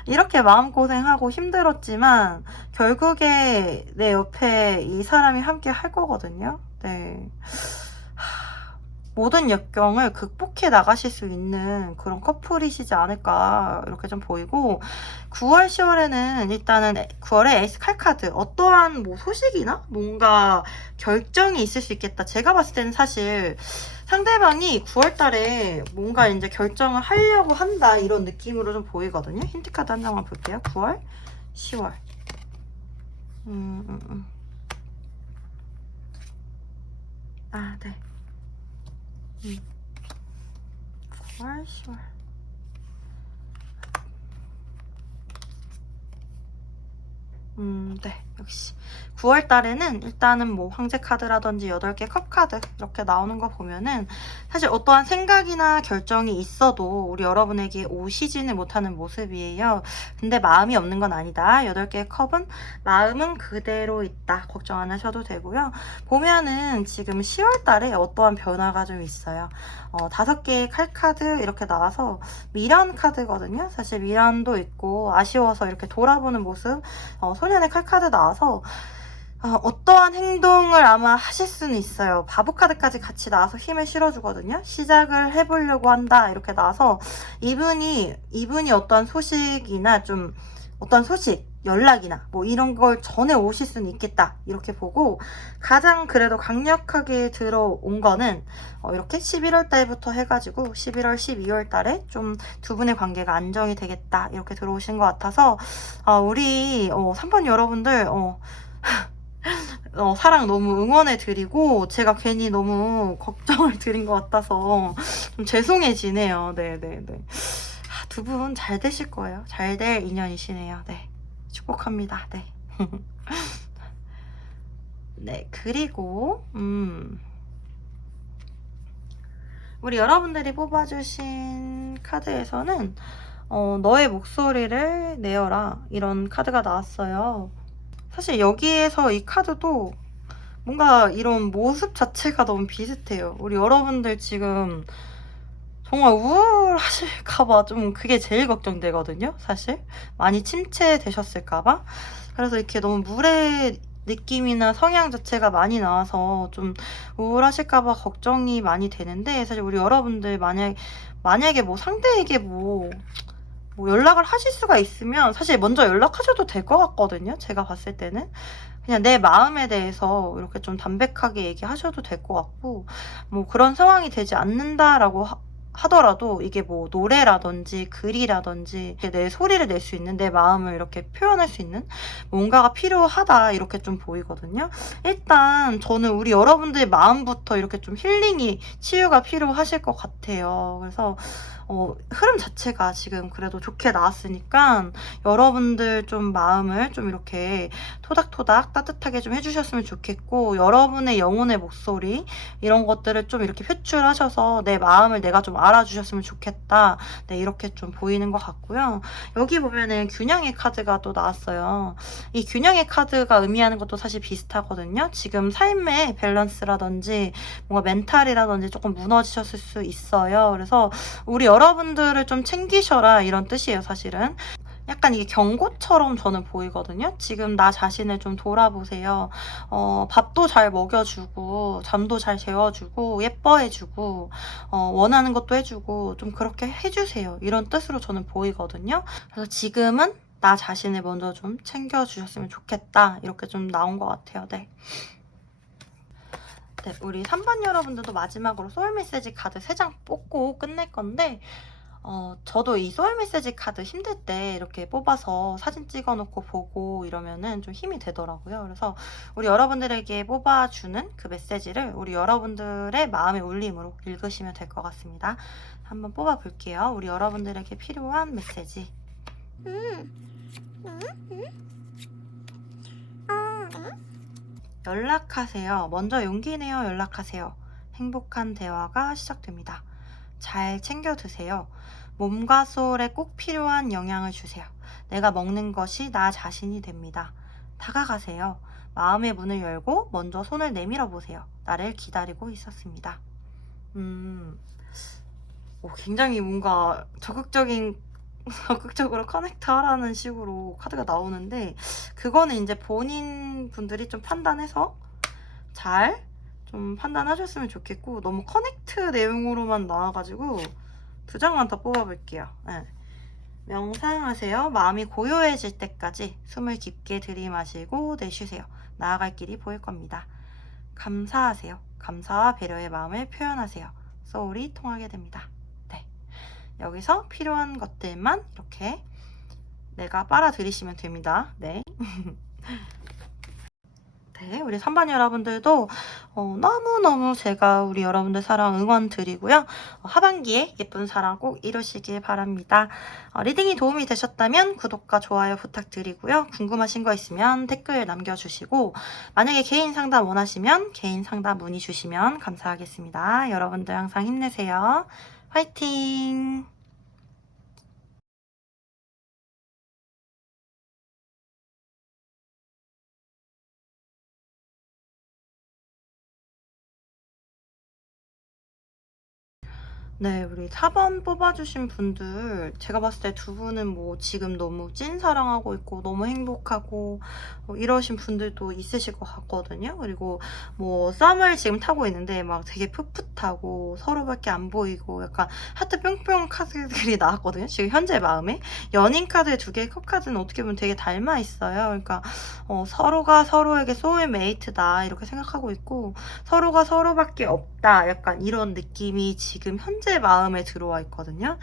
이렇게 마음고생하고 힘들었지만 결국에 내 옆에 이 사람이 함께 할 거거든요. 네. 모든 역경을 극복해 나가실 수 있는 그런 커플이시지 않을까 이렇게 좀 보이고 9월, 10월에는 일단은 9월에 에이스 칼카드 어떠한 뭐 소식이나 뭔가 결정이 있을 수 있겠다. 제가 봤을 때는 사실 상대방이 9월 달에 뭔가 이제 결정을 하려고 한다 이런 느낌으로 좀 보이거든요. 힌트 카드 한 장만 볼게요. 9월, 10월. 네. 9월, 10월. 네, 역시 9월 달에는 일단은 뭐 황제 카드라든지 8개 컵 카드 이렇게 나오는 거 보면은 사실 어떠한 생각이나 결정이 있어도 우리 여러분에게 오시지는 못하는 모습이에요. 근데 마음이 없는 건 아니다. 8개의 컵은 마음은 그대로 있다. 걱정 안 하셔도 되고요. 보면은 지금 10월 달에 어떠한 변화가 좀 있어요. 5개의 칼 카드 이렇게 나와서 미련 카드거든요. 사실 미련도 있고 아쉬워서 이렇게 돌아보는 모습 소년의 칼카드 나와서 어떠한 행동을 아마 하실 수는 있어요. 바보 카드까지 같이 나와서 힘을 실어주거든요. 시작을 해보려고 한다 이렇게 나와서 이분이 어떠한 소식이나 좀 어떤 소식 연락이나 뭐 이런 걸 전해 오실 수는 있겠다 이렇게 보고 가장 그래도 강력하게 들어온 거는 이렇게 11월 달부터 해가지고 11월 12월 달에 좀 두 분의 관계가 안정이 되겠다 이렇게 들어오신 것 같아서 우리 3번 여러분들 사랑 너무 응원해 드리고 제가 괜히 너무 걱정을 드린 것 같아서 좀 죄송해지네요. 네네네. 두 분 잘 되실 거예요. 잘 될 인연이시네요. 네. 축복합니다. 네. 네, 그리고 우리 여러분들이 뽑아주신 카드에서는 너의 목소리를 내어라 이런 카드가 나왔어요. 사실 여기에서 이 카드도 뭔가 이런 모습 자체가 너무 비슷해요. 우리 여러분들 지금 정말 우울하실까봐 좀 그게 제일 걱정되거든요. 사실 많이 침체되셨을까봐. 그래서 이렇게 너무 물의 느낌이나 성향 자체가 많이 나와서 좀 우울하실까봐 걱정이 많이 되는데 사실 우리 여러분들 만약에 뭐 상대에게 뭐 연락을 하실 수가 있으면 사실 먼저 연락하셔도 될 것 같거든요. 제가 봤을 때는 그냥 내 마음에 대해서 이렇게 좀 담백하게 얘기하셔도 될 것 같고 뭐 그런 상황이 되지 않는다라고 하더라도 이게 뭐 노래라든지 글이라든지 내 소리를 낼 수 있는, 내 마음을 이렇게 표현할 수 있는 뭔가가 필요하다, 이렇게 좀 보이거든요. 일단 저는 우리 여러분들의 마음부터 이렇게 좀 힐링이, 치유가 필요하실 것 같아요. 그래서 흐름 자체가 지금 그래도 좋게 나왔으니까 여러분들 좀 마음을 좀 이렇게 토닥토닥 따뜻하게 좀 해주셨으면 좋겠고, 여러분의 영혼의 목소리 이런 것들을 좀 이렇게 표출하셔서 내 마음을 내가 좀 알아주셨으면 좋겠다. 네, 이렇게 좀 보이는 것 같고요. 여기 보면은 균형의 카드가 또 나왔어요. 이 균형의 카드가 의미하는 것도 사실 비슷하거든요. 지금 삶의 밸런스라든지 뭔가 멘탈이라든지 조금 무너지셨을 수 있어요. 그래서 우리 여러분들을 좀 챙기셔라, 이런 뜻이에요, 사실은. 약간 이게 경고처럼 저는 보이거든요. 지금 나 자신을 좀 돌아보세요. 밥도 잘 먹여주고, 잠도 잘 재워주고, 예뻐해주고, 원하는 것도 해주고, 좀 그렇게 해주세요. 이런 뜻으로 저는 보이거든요. 그래서 지금은 나 자신을 먼저 좀 챙겨주셨으면 좋겠다. 이렇게 좀 나온 것 같아요. 네. 네, 우리 3번 여러분들도 마지막으로 소울 메시지 카드 3장 뽑고 끝낼 건데, 저도 이 소울 메시지 카드 힘들 때 이렇게 뽑아서 사진 찍어 놓고 보고 이러면은 좀 힘이 되더라고요. 그래서 우리 여러분들에게 뽑아주는 그 메시지를 우리 여러분들의 마음의 울림으로 읽으시면 될 것 같습니다. 한번 뽑아 볼게요. 우리 여러분들에게 필요한 메시지. 연락하세요. 먼저 용기 내어 연락하세요. 행복한 대화가 시작됩니다. 잘 챙겨 드세요. 몸과 소울에 꼭 필요한 영양을 주세요. 내가 먹는 것이 나 자신이 됩니다. 다가가세요. 마음의 문을 열고 먼저 손을 내밀어 보세요. 나를 기다리고 있었습니다. 굉장히 뭔가 적극적으로 커넥트 하라는 식으로 카드가 나오는데, 그거는 이제 본인 분들이 좀 판단해서 잘 좀 판단하셨으면 좋겠고, 너무 커넥트 내용으로만 나와가지고 2장만 더 뽑아볼게요. 네. 명상하세요. 마음이 고요해질 때까지 숨을 깊게 들이마시고 내쉬세요. 나아갈 길이 보일 겁니다. 감사하세요. 감사와 배려의 마음을 표현하세요. 소울이 통하게 됩니다. 네. 여기서 필요한 것들만 이렇게 내가 빨아들이시면 됩니다. 네. 네, 우리 3반 여러분들도 너무너무 제가 우리 여러분들 사랑 응원 드리고요. 하반기에 예쁜 사랑 꼭 이루시길 바랍니다. 리딩이 도움이 되셨다면 구독과 좋아요 부탁드리고요. 궁금하신 거 있으면 댓글 남겨주시고, 만약에 개인 상담 원하시면 개인 상담 문의 주시면 감사하겠습니다. 여러분들 항상 힘내세요. 화이팅! 네, 우리 4번 뽑아주신 분들, 제가 봤을 때 2분은 뭐 지금 너무 찐사랑하고 있고 너무 행복하고 이러신 분들도 있으실 것 같거든요. 그리고 뭐 썸을 지금 타고 있는데 막 되게 풋풋하고 서로밖에 안 보이고 약간 하트 뿅뿅 카드들이 나왔거든요. 지금 현재 마음에. 연인 카드 2개의 컵 카드는 어떻게 보면 되게 닮아 있어요. 그러니까 서로가 서로에게 소울메이트다, 이렇게 생각하고 있고, 서로가 서로밖에 없다, 약간 이런 느낌이 지금 현재 마음에 들어와 있거든요.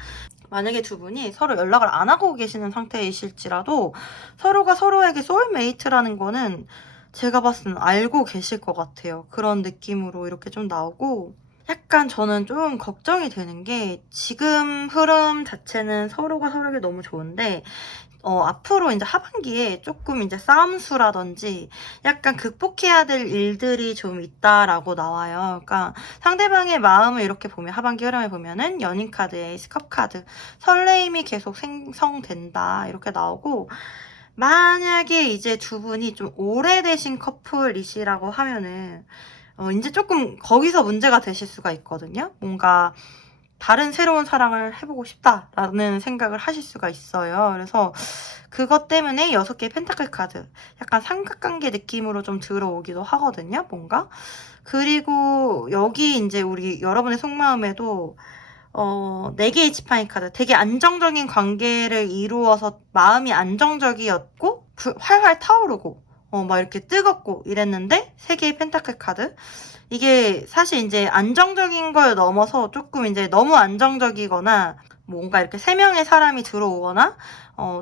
만약에 2분이 서로 연락을 안 하고 계시는 상태이실지라도 서로가 서로에게 소울메이트라는 거는 제가 봤을 때는 알고 계실 것 같아요. 그런 느낌으로 이렇게 좀 나오고, 약간 저는 좀 걱정이 되는 게, 지금 흐름 자체는 서로가 서로에게 너무 좋은데 앞으로 이제 하반기에 조금 이제 싸움수라든지 약간 극복해야 될 일들이 좀 있다라고 나와요. 그러니까 상대방의 마음을 이렇게 보면, 하반기 흐름을 보면은 연인 카드, 에이스 컵 카드, 설레임이 계속 생성된다, 이렇게 나오고, 만약에 이제 2분이 좀 오래되신 커플이시라고 하면은 이제 조금 거기서 문제가 되실 수가 있거든요. 뭔가 다른 새로운 사랑을 해보고 싶다라는 생각을 하실 수가 있어요. 그래서 그것 때문에 6개의 펜타클 카드, 약간 삼각관계 느낌으로 좀 들어오기도 하거든요, 뭔가. 그리고 여기 이제 우리 여러분의 속마음에도 4개의 지팡이 카드, 되게 안정적인 관계를 이루어서 마음이 안정적이었고 활활 타오르고 막 이렇게 뜨겁고 이랬는데 3개의 펜타클 카드. 이게 사실 이제 안정적인 걸 넘어서 조금 이제 너무 안정적이거나 뭔가 이렇게 3명의 사람이 들어오거나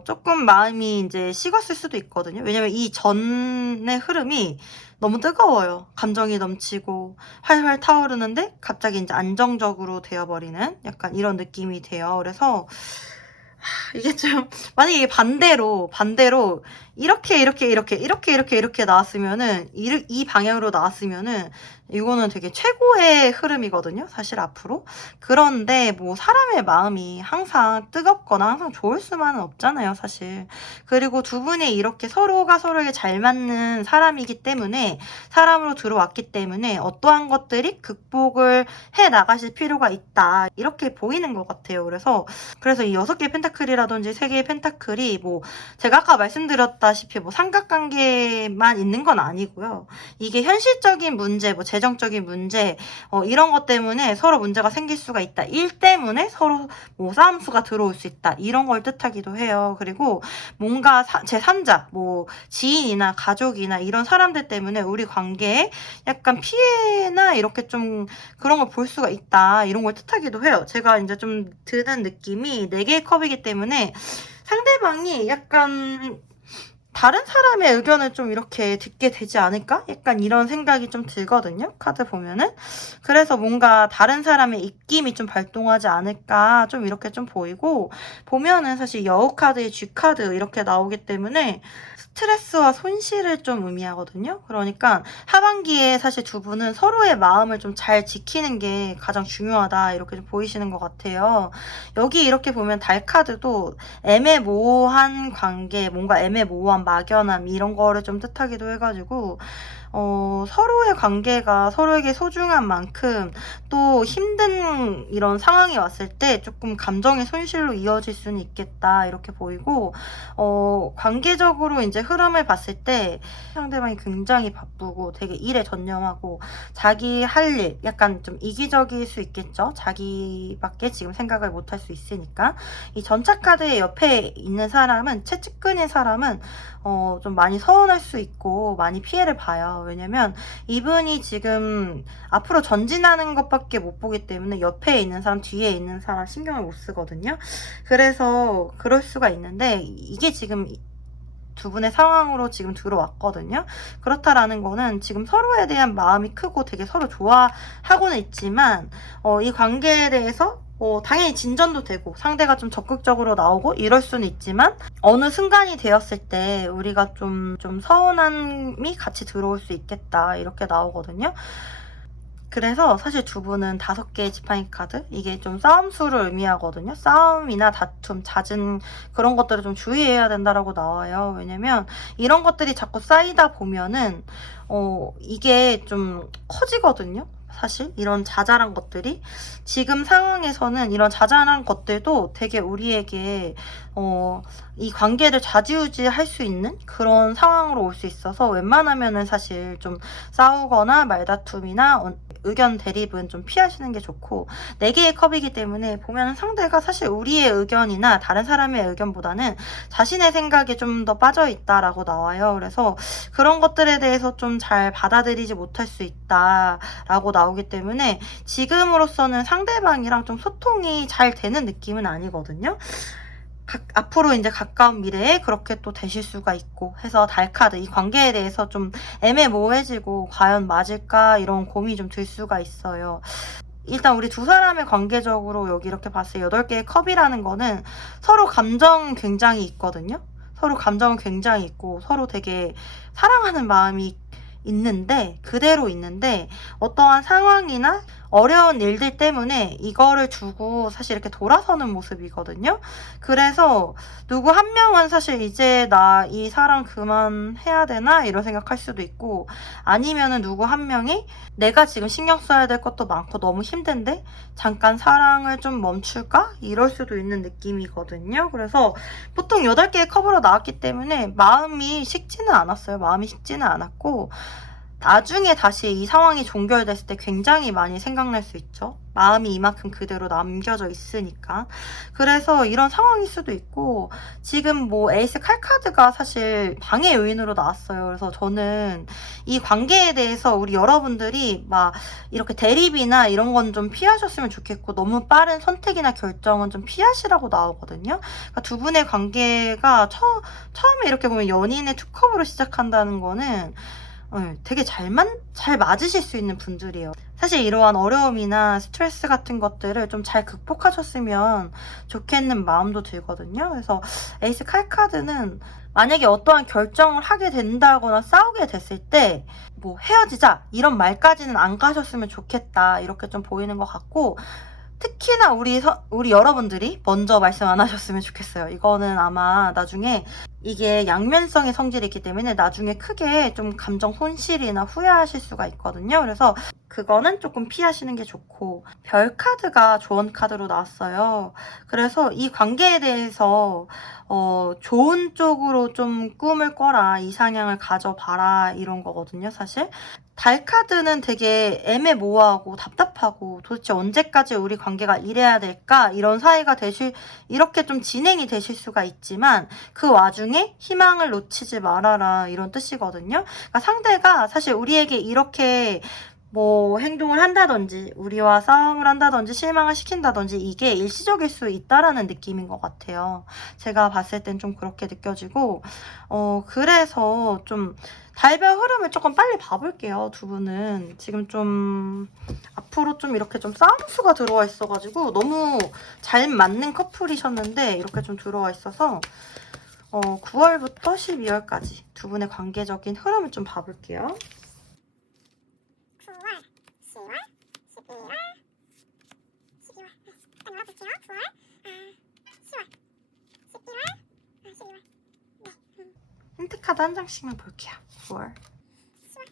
조금 마음이 이제 식었을 수도 있거든요. 왜냐면 이 전의 흐름이 너무 뜨거워요. 감정이 넘치고 활활 타오르는데 갑자기 이제 안정적으로 되어버리는 약간 이런 느낌이 돼요. 그래서 이게 좀 만약에 이게 반대로 이렇게 나왔으면은 이 방향으로 나왔으면은 이거는 되게 최고의 흐름이거든요, 사실 앞으로. 그런데 뭐 사람의 마음이 항상 뜨겁거나 항상 좋을 수만은 없잖아요, 사실. 그리고 두 분이 이렇게 서로가 서로에게 잘 맞는 사람이기 때문에, 사람으로 들어왔기 때문에 어떠한 것들이 극복을 해 나가실 필요가 있다, 이렇게 보이는 것 같아요. 그래서 이 6개의 펜타클이라든지 3개의 펜타클이 뭐 제가 아까 말씀드렸다시피 뭐 삼각관계만 있는 건 아니고요. 이게 현실적인 문제, 뭐 재정적인 문제, 이런 것 때문에 서로 문제가 생길 수가 있다. 일 때문에 서로 뭐 싸움수가 들어올 수 있다. 이런 걸 뜻하기도 해요. 그리고 뭔가 제3자, 뭐 지인이나 가족이나 이런 사람들 때문에 우리 관계에 약간 피해나 이렇게 좀 그런 걸 볼 수가 있다. 이런 걸 뜻하기도 해요. 제가 이제 좀 드는 느낌이 4개의 컵이기 때문에 상대방이 약간 다른 사람의 의견을 좀 이렇게 듣게 되지 않을까? 약간 이런 생각이 좀 들거든요, 카드 보면은. 그래서 뭔가 다른 사람의 입김이 좀 발동하지 않을까, 좀 이렇게 좀 보이고, 보면은 사실 여우 카드에 쥐 카드 이렇게 나오기 때문에 스트레스와 손실을 좀 의미하거든요. 그러니까 하반기에 사실 두 분은 서로의 마음을 좀 잘 지키는 게 가장 중요하다, 이렇게 좀 보이시는 것 같아요. 여기 이렇게 보면 달 카드도 애매모호한 관계, 뭔가 애매모호한 막연함, 이런 거를 좀 뜻하기도 해가지고 서로의 관계가 서로에게 소중한 만큼 또 힘든 이런 상황이 왔을 때 조금 감정의 손실로 이어질 수는 있겠다, 이렇게 보이고, 관계적으로 이제 흐름을 봤을 때 상대방이 굉장히 바쁘고 되게 일에 전념하고 자기 할 일 약간 좀 이기적일 수 있겠죠. 자기밖에 지금 생각을 못 할 수 있으니까. 이 전차 카드의 옆에 있는 사람은, 채찍근인 사람은 좀 많이 서운할 수 있고 많이 피해를 봐요. 왜냐면 이분이 지금 앞으로 전진하는 것밖에 못 보기 때문에 옆에 있는 사람, 뒤에 있는 사람 신경을 못 쓰거든요. 그래서 그럴 수가 있는데, 이게 지금 두 분의 상황으로 지금 들어왔거든요. 그렇다라는 거는 지금 서로에 대한 마음이 크고 되게 서로 좋아하고는 있지만, 이 관계에 대해서 당연히 진전도 되고 상대가 좀 적극적으로 나오고 이럴 수는 있지만, 어느 순간이 되었을 때 우리가 좀 서운함이 같이 들어올 수 있겠다, 이렇게 나오거든요. 그래서 사실 두 분은 5개의 지팡이 카드, 이게 좀 싸움수를 의미하거든요. 싸움이나 다툼, 잦은 그런 것들을 좀 주의해야 된다라고 나와요. 왜냐면 이런 것들이 자꾸 쌓이다 보면은 이게 좀 커지거든요. 사실 이런 자잘한 것들이 지금 상황에서는 이런 자잘한 것들도 되게 우리에게 이 관계를 좌지우지할 수 있는 그런 상황으로 올 수 있어서, 웬만하면은 사실 좀 싸우거나 말다툼이나 의견 대립은 좀 피하시는 게 좋고, 4개의 컵이기 때문에 보면 상대가 사실 우리의 의견이나 다른 사람의 의견보다는 자신의 생각에 좀 더 빠져 있다라고 나와요. 그래서 그런 것들에 대해서 좀 잘 받아들이지 못할 수 있다라고 나오기 때문에 지금으로서는 상대방이랑 좀 소통이 잘 되는 느낌은 아니거든요. 앞으로 이제 가까운 미래에 그렇게 또 되실 수가 있고 해서 달카드, 이 관계에 대해서 좀 애매모호해지고 과연 맞을까, 이런 고민이 좀 들 수가 있어요. 일단 우리 두 사람의 관계적으로 여기 이렇게 봤을 때 8개의 컵이라는 거는 서로 감정 굉장히 있거든요. 서로 감정은 굉장히 있고 서로 되게 사랑하는 마음이 있는데, 그대로 있는데, 어떠한 상황이나 어려운 일들 때문에 이거를 두고 사실 이렇게 돌아서는 모습이거든요. 그래서 누구 한 명은 사실 이제 나 이 사람 그만해야 되나, 이런 생각할 수도 있고, 아니면은 누구 한 명이 내가 지금 신경 써야 될 것도 많고 너무 힘든데 잠깐 사랑을 좀 멈출까, 이럴 수도 있는 느낌이거든요. 그래서 보통 8개의 컵으로 나왔기 때문에 마음이 식지는 않았어요. 마음이 식지는 않았고, 나중에 다시 이 상황이 종결됐을 때 굉장히 많이 생각날 수 있죠. 마음이 이만큼 그대로 남겨져 있으니까. 그래서 이런 상황일 수도 있고, 지금 뭐 에이스 칼카드가 사실 방해 요인으로 나왔어요. 그래서 저는 이 관계에 대해서 우리 여러분들이 막 이렇게 대립이나 이런 건 좀 피하셨으면 좋겠고, 너무 빠른 선택이나 결정은 좀 피하시라고 나오거든요. 그러니까 두 분의 관계가 처음에 이렇게 보면 연인의 투컵으로 시작한다는 거는 되게 잘 맞으실 수 있는 분들이에요. 사실 이러한 어려움이나 스트레스 같은 것들을 좀 잘 극복하셨으면 좋겠는 마음도 들거든요. 그래서 에이스 칼카드는 만약에 어떠한 결정을 하게 된다거나 싸우게 됐을 때 뭐 헤어지자 이런 말까지는 안 가셨으면 좋겠다 이렇게 좀 보이는 것 같고, 특히나 우리 여러분들이 먼저 말씀 안 하셨으면 좋겠어요. 이거는 아마 나중에 이게 양면성의 성질이 있기 때문에 나중에 크게 좀 감정 손실이나 후회하실 수가 있거든요. 그래서 그거는 조금 피하시는 게 좋고, 별 카드가 조언 카드로 나왔어요. 그래서 이 관계에 대해서 좋은 쪽으로 좀 꿈을 꿔라, 이상향을 가져봐라 이런 거거든요, 사실. 달 카드는 되게 애매모호하고 답답하고 도대체 언제까지 우리 관계가 이래야 될까? 이런 사이가 이렇게 좀 진행이 되실 수가 있지만 그 와중에 희망을 놓치지 말아라 이런 뜻이거든요. 그러니까 상대가 사실 우리에게 이렇게 뭐 행동을 한다든지 우리와 싸움을 한다든지 실망을 시킨다든지 이게 일시적일 수 있다라는 느낌인 것 같아요. 제가 봤을 땐 좀 그렇게 느껴지고 그래서 좀 달별 흐름을 조금 빨리 봐볼게요. 두 분은 지금 좀 앞으로 좀 이렇게 좀 싸움수가 들어와 있어가지고 너무 잘 맞는 커플이셨는데 이렇게 좀 들어와 있어서 9월부터 12월까지 두 분의 관계적인 흐름을 좀 봐볼게요. 9월, 10월, 11월, 12월. 일단 열어볼게요. 9월, 10월, 11월, 12월. 네. 힌트 카드 한 장씩만 볼게요. 9월. 10월,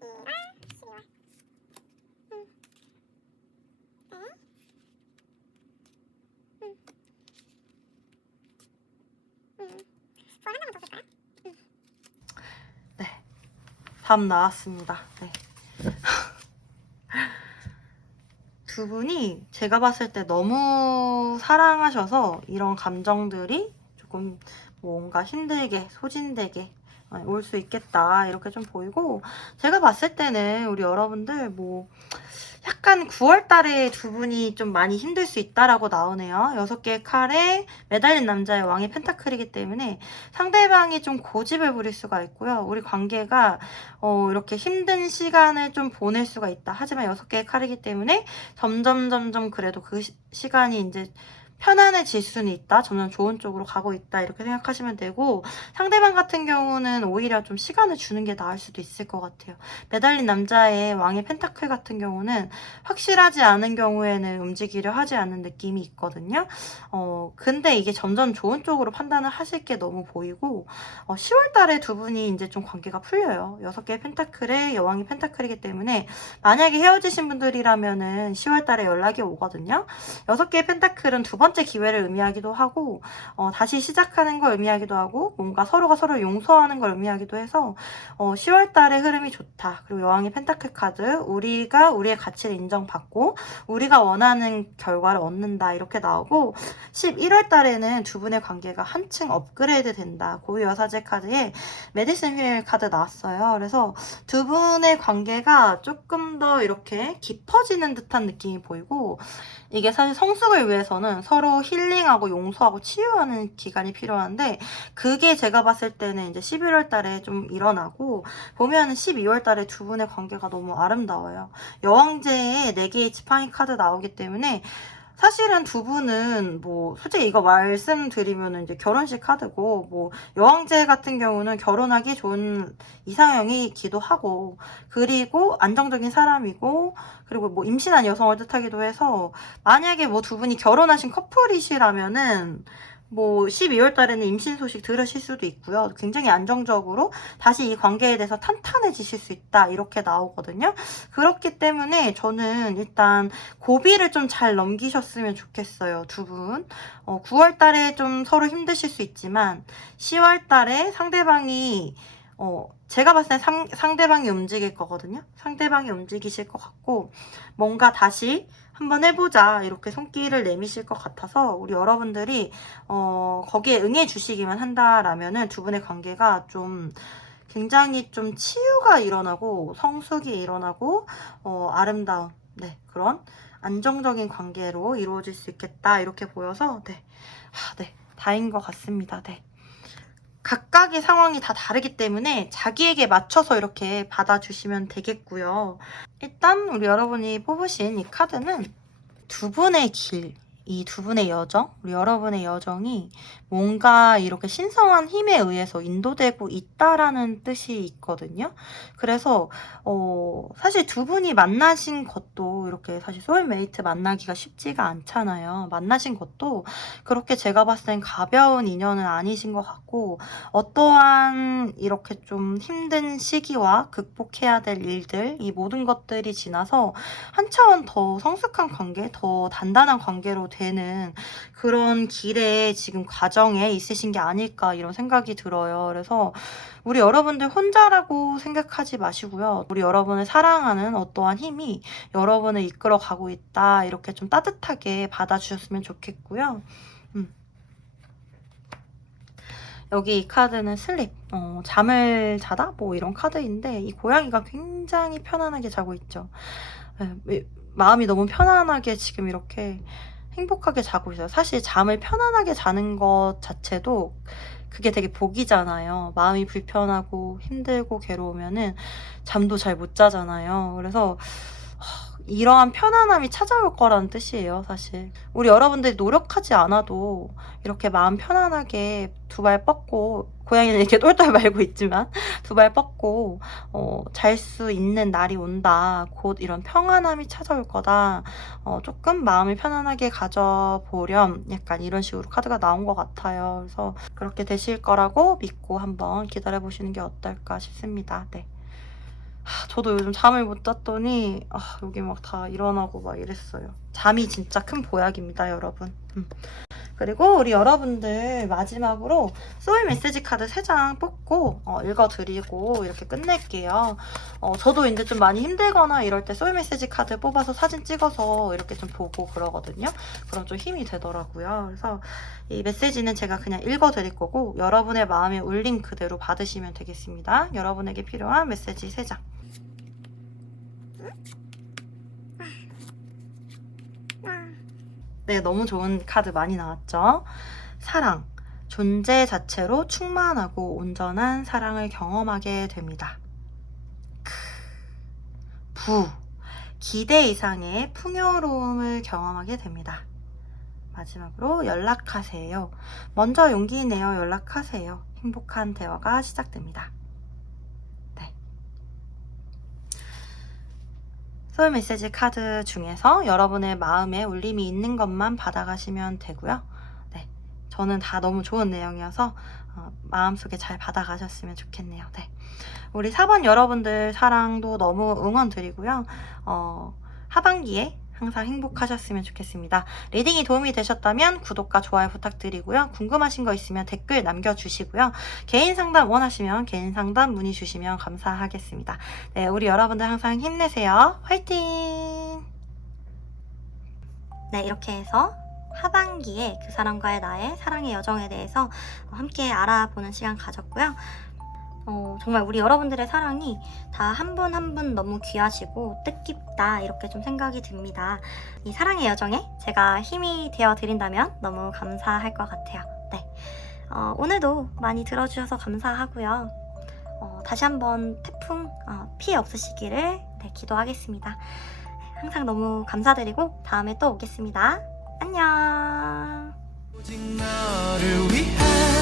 11월, 12월. 네. 9월 한 번만 더 볼까요? 네. 답 나왔습니다. 네. 두 분이 제가 봤을 때 너무 사랑하셔서 이런 감정들이 조금 뭔가 힘들게 소진되게 올 수 있겠다 이렇게 좀 보이고, 제가 봤을 때는 우리 여러분들 뭐 약간 9월 달에 두 분이 좀 많이 힘들 수 있다라고 나오네요. 6개의 칼에 매달린 남자의 왕의 펜타클이기 때문에 상대방이 좀 고집을 부릴 수가 있고요. 우리 관계가 이렇게 힘든 시간을 좀 보낼 수가 있다. 하지만 6개의 칼이기 때문에 점점 그래도 그 시간이 이제 편안해질 수는 있다. 점점 좋은 쪽으로 가고 있다. 이렇게 생각하시면 되고, 상대방 같은 경우는 오히려 좀 시간을 주는 게 나을 수도 있을 것 같아요. 매달린 남자의 왕의 펜타클 같은 경우는 확실하지 않은 경우에는 움직이려 하지 않는 느낌이 있거든요. 근데 이게 점점 좋은 쪽으로 판단을 하실 게 너무 보이고, 10월 달에 두 분이 이제 좀 관계가 풀려요. 6개의 펜타클에 여왕이 펜타클이기 때문에 만약에 헤어지신 분들이라면은 10월 달에 연락이 오거든요. 6개의 펜타클은 두 번째 기회를 의미하기도 하고 다시 시작하는 걸 의미하기도 하고 뭔가 서로가 서로 용서하는 걸 의미하기도 해서 10월 달의 흐름이 좋다. 그리고 여왕의 펜타클 카드, 우리가 우리의 가치를 인정받고 우리가 원하는 결과를 얻는다 이렇게 나오고, 11월 달에는 두 분의 관계가 한층 업그레이드 된다. 고유여사제 카드에 메디슨 휠 카드 나왔어요. 그래서 두 분의 관계가 조금 더 이렇게 깊어지는 듯한 느낌이 보이고, 이게 사실 성숙을 위해서는 서로 힐링하고 용서하고 치유하는 기간이 필요한데, 그게 제가 봤을 때는 이제 11월 달에 좀 일어나고, 보면은 12월 달에 두 분의 관계가 너무 아름다워요. 여왕제에 4개의 지팡이 카드 나오기 때문에 사실은 두 분은 뭐 솔직히 이거 말씀드리면은 이제 결혼식 카드고, 뭐 여왕제 같은 경우는 결혼하기 좋은 이상형이기도 하고, 그리고 안정적인 사람이고, 그리고 뭐 임신한 여성을 뜻하기도 해서 만약에 뭐 두 분이 결혼하신 커플이시라면은 뭐 12월 달에는 임신 소식 들으실 수도 있고요. 굉장히 안정적으로 다시 이 관계에 대해서 탄탄해지실 수 있다 이렇게 나오거든요. 그렇기 때문에 저는 일단 고비를 좀 잘 넘기셨으면 좋겠어요. 두 분 9월 달에 좀 서로 힘드실 수 있지만 10월 달에 상대방이 제가 봤을 땐 상대방이 움직일 거거든요. 상대방이 움직이실 것 같고, 뭔가 다시 한번 해보자 이렇게 손길을 내미실 것 같아서 우리 여러분들이 거기에 응해 주시기만 한다라면은 두 분의 관계가 좀 굉장히 좀 치유가 일어나고 성숙이 일어나고 아름다운 그런 안정적인 관계로 이루어질 수 있겠다 이렇게 보여서 다인 것 같습니다. 각각의 상황이 다 다르기 때문에 자기에게 맞춰서 이렇게 받아주시면 되겠고요. 일단 우리 여러분이 뽑으신 이 카드는 두 분의 길, 이 두 분의 여정, 우리 여러분의 여정이 뭔가 이렇게 신성한 힘에 의해서 인도되고 있다라는 뜻이 있거든요. 그래서 사실 두 분이 만나신 것도 이렇게 사실 소울메이트 만나기가 쉽지가 않잖아요. 만나신 것도 그렇게 제가 봤을 땐 가벼운 인연은 아니신 것 같고, 어떠한 이렇게 좀 힘든 시기와 극복해야 될 일들, 이 모든 것들이 지나서 한 차원 더 성숙한 관계, 더 단단한 관계로 되는 그런 길에 지금 과정에 있으신 게 아닐까 이런 생각이 들어요. 그래서 우리 여러분들 혼자라고 생각하지 마시고요. 우리 여러분을 사랑하는 어떠한 힘이 여러분을 이끌어 가고 있다. 이렇게 좀 따뜻하게 받아주셨으면 좋겠고요. 여기 이 카드는 슬립, 잠을 자다? 뭐 이런 카드인데 이 고양이가 굉장히 편안하게 자고 있죠. 마음이 너무 편안하게 지금 이렇게 행복하게 자고 있어요. 사실 잠을 편안하게 자는 것 자체도 그게 되게 복이잖아요. 마음이 불편하고 힘들고 괴로우면은 잠도 잘 못 자잖아요. 그래서 이러한 편안함이 찾아올 거라는 뜻이에요, 사실. 우리 여러분들이 노력하지 않아도 이렇게 마음 편안하게 두 발 뻗고, 고양이는 이렇게 똘똘 말고 있지만 두 발 뻗고 잘 수 있는 날이 온다. 곧 이런 평안함이 찾아올 거다. 조금 마음을 편안하게 가져보렴. 약간 이런 식으로 카드가 나온 것 같아요. 그래서 그렇게 되실 거라고 믿고 한번 기다려보시는 게 어떨까 싶습니다. 저도 요즘 잠을 못 잤더니 여기 막 다 일어나고 막 이랬어요. 잠이 진짜 큰 보약입니다, 여러분. 그리고 우리 여러분들 마지막으로 소울 메시지 카드 3장 뽑고 읽어드리고 이렇게 끝낼게요. 저도 이제 좀 많이 힘들거나 이럴 때 소울 메시지 카드 뽑아서 사진 찍어서 이렇게 좀 보고 그러거든요. 그럼 좀 힘이 되더라고요. 그래서 이 메시지는 제가 그냥 읽어드릴 거고 여러분의 마음에 울린 그대로 받으시면 되겠습니다. 여러분에게 필요한 메시지 3장. 네, 너무 좋은 카드 많이 나왔죠? 사랑, 존재 자체로 충만하고 온전한 사랑을 경험하게 됩니다. 부, 기대 이상의 풍요로움을 경험하게 됩니다. 마지막으로 연락하세요. 먼저 용기 내어 연락하세요. 행복한 대화가 시작됩니다. 소울 메시지 카드 중에서 여러분의 마음에 울림이 있는 것만 받아가시면 되고요. 저는 다 너무 좋은 내용이어서 마음속에 잘 받아가셨으면 좋겠네요. 우리 4번 여러분들 사랑도 너무 응원 드리고요. 하반기에 항상 행복하셨으면 좋겠습니다. 리딩이 도움이 되셨다면 구독과 좋아요 부탁드리고요. 궁금하신 거 있으면 댓글 남겨주시고요. 개인 상담 원하시면 개인 상담 문의 주시면 감사하겠습니다. 우리 여러분들 항상 힘내세요. 화이팅! 이렇게 해서 하반기에 그 사람과의 나의 사랑의 여정에 대해서 함께 알아보는 시간 가졌고요. 정말 우리 여러분들의 사랑이 다 한 분 한 분 너무 귀하시고 뜻깊다 이렇게 좀 생각이 듭니다. 이 사랑의 여정에 제가 힘이 되어 드린다면 너무 감사할 것 같아요. 오늘도 많이 들어주셔서 감사하고요. 다시 한번 태풍 피해 없으시기를 기도하겠습니다. 항상 너무 감사드리고 다음에 또 오겠습니다. 안녕. 오직 너를 위해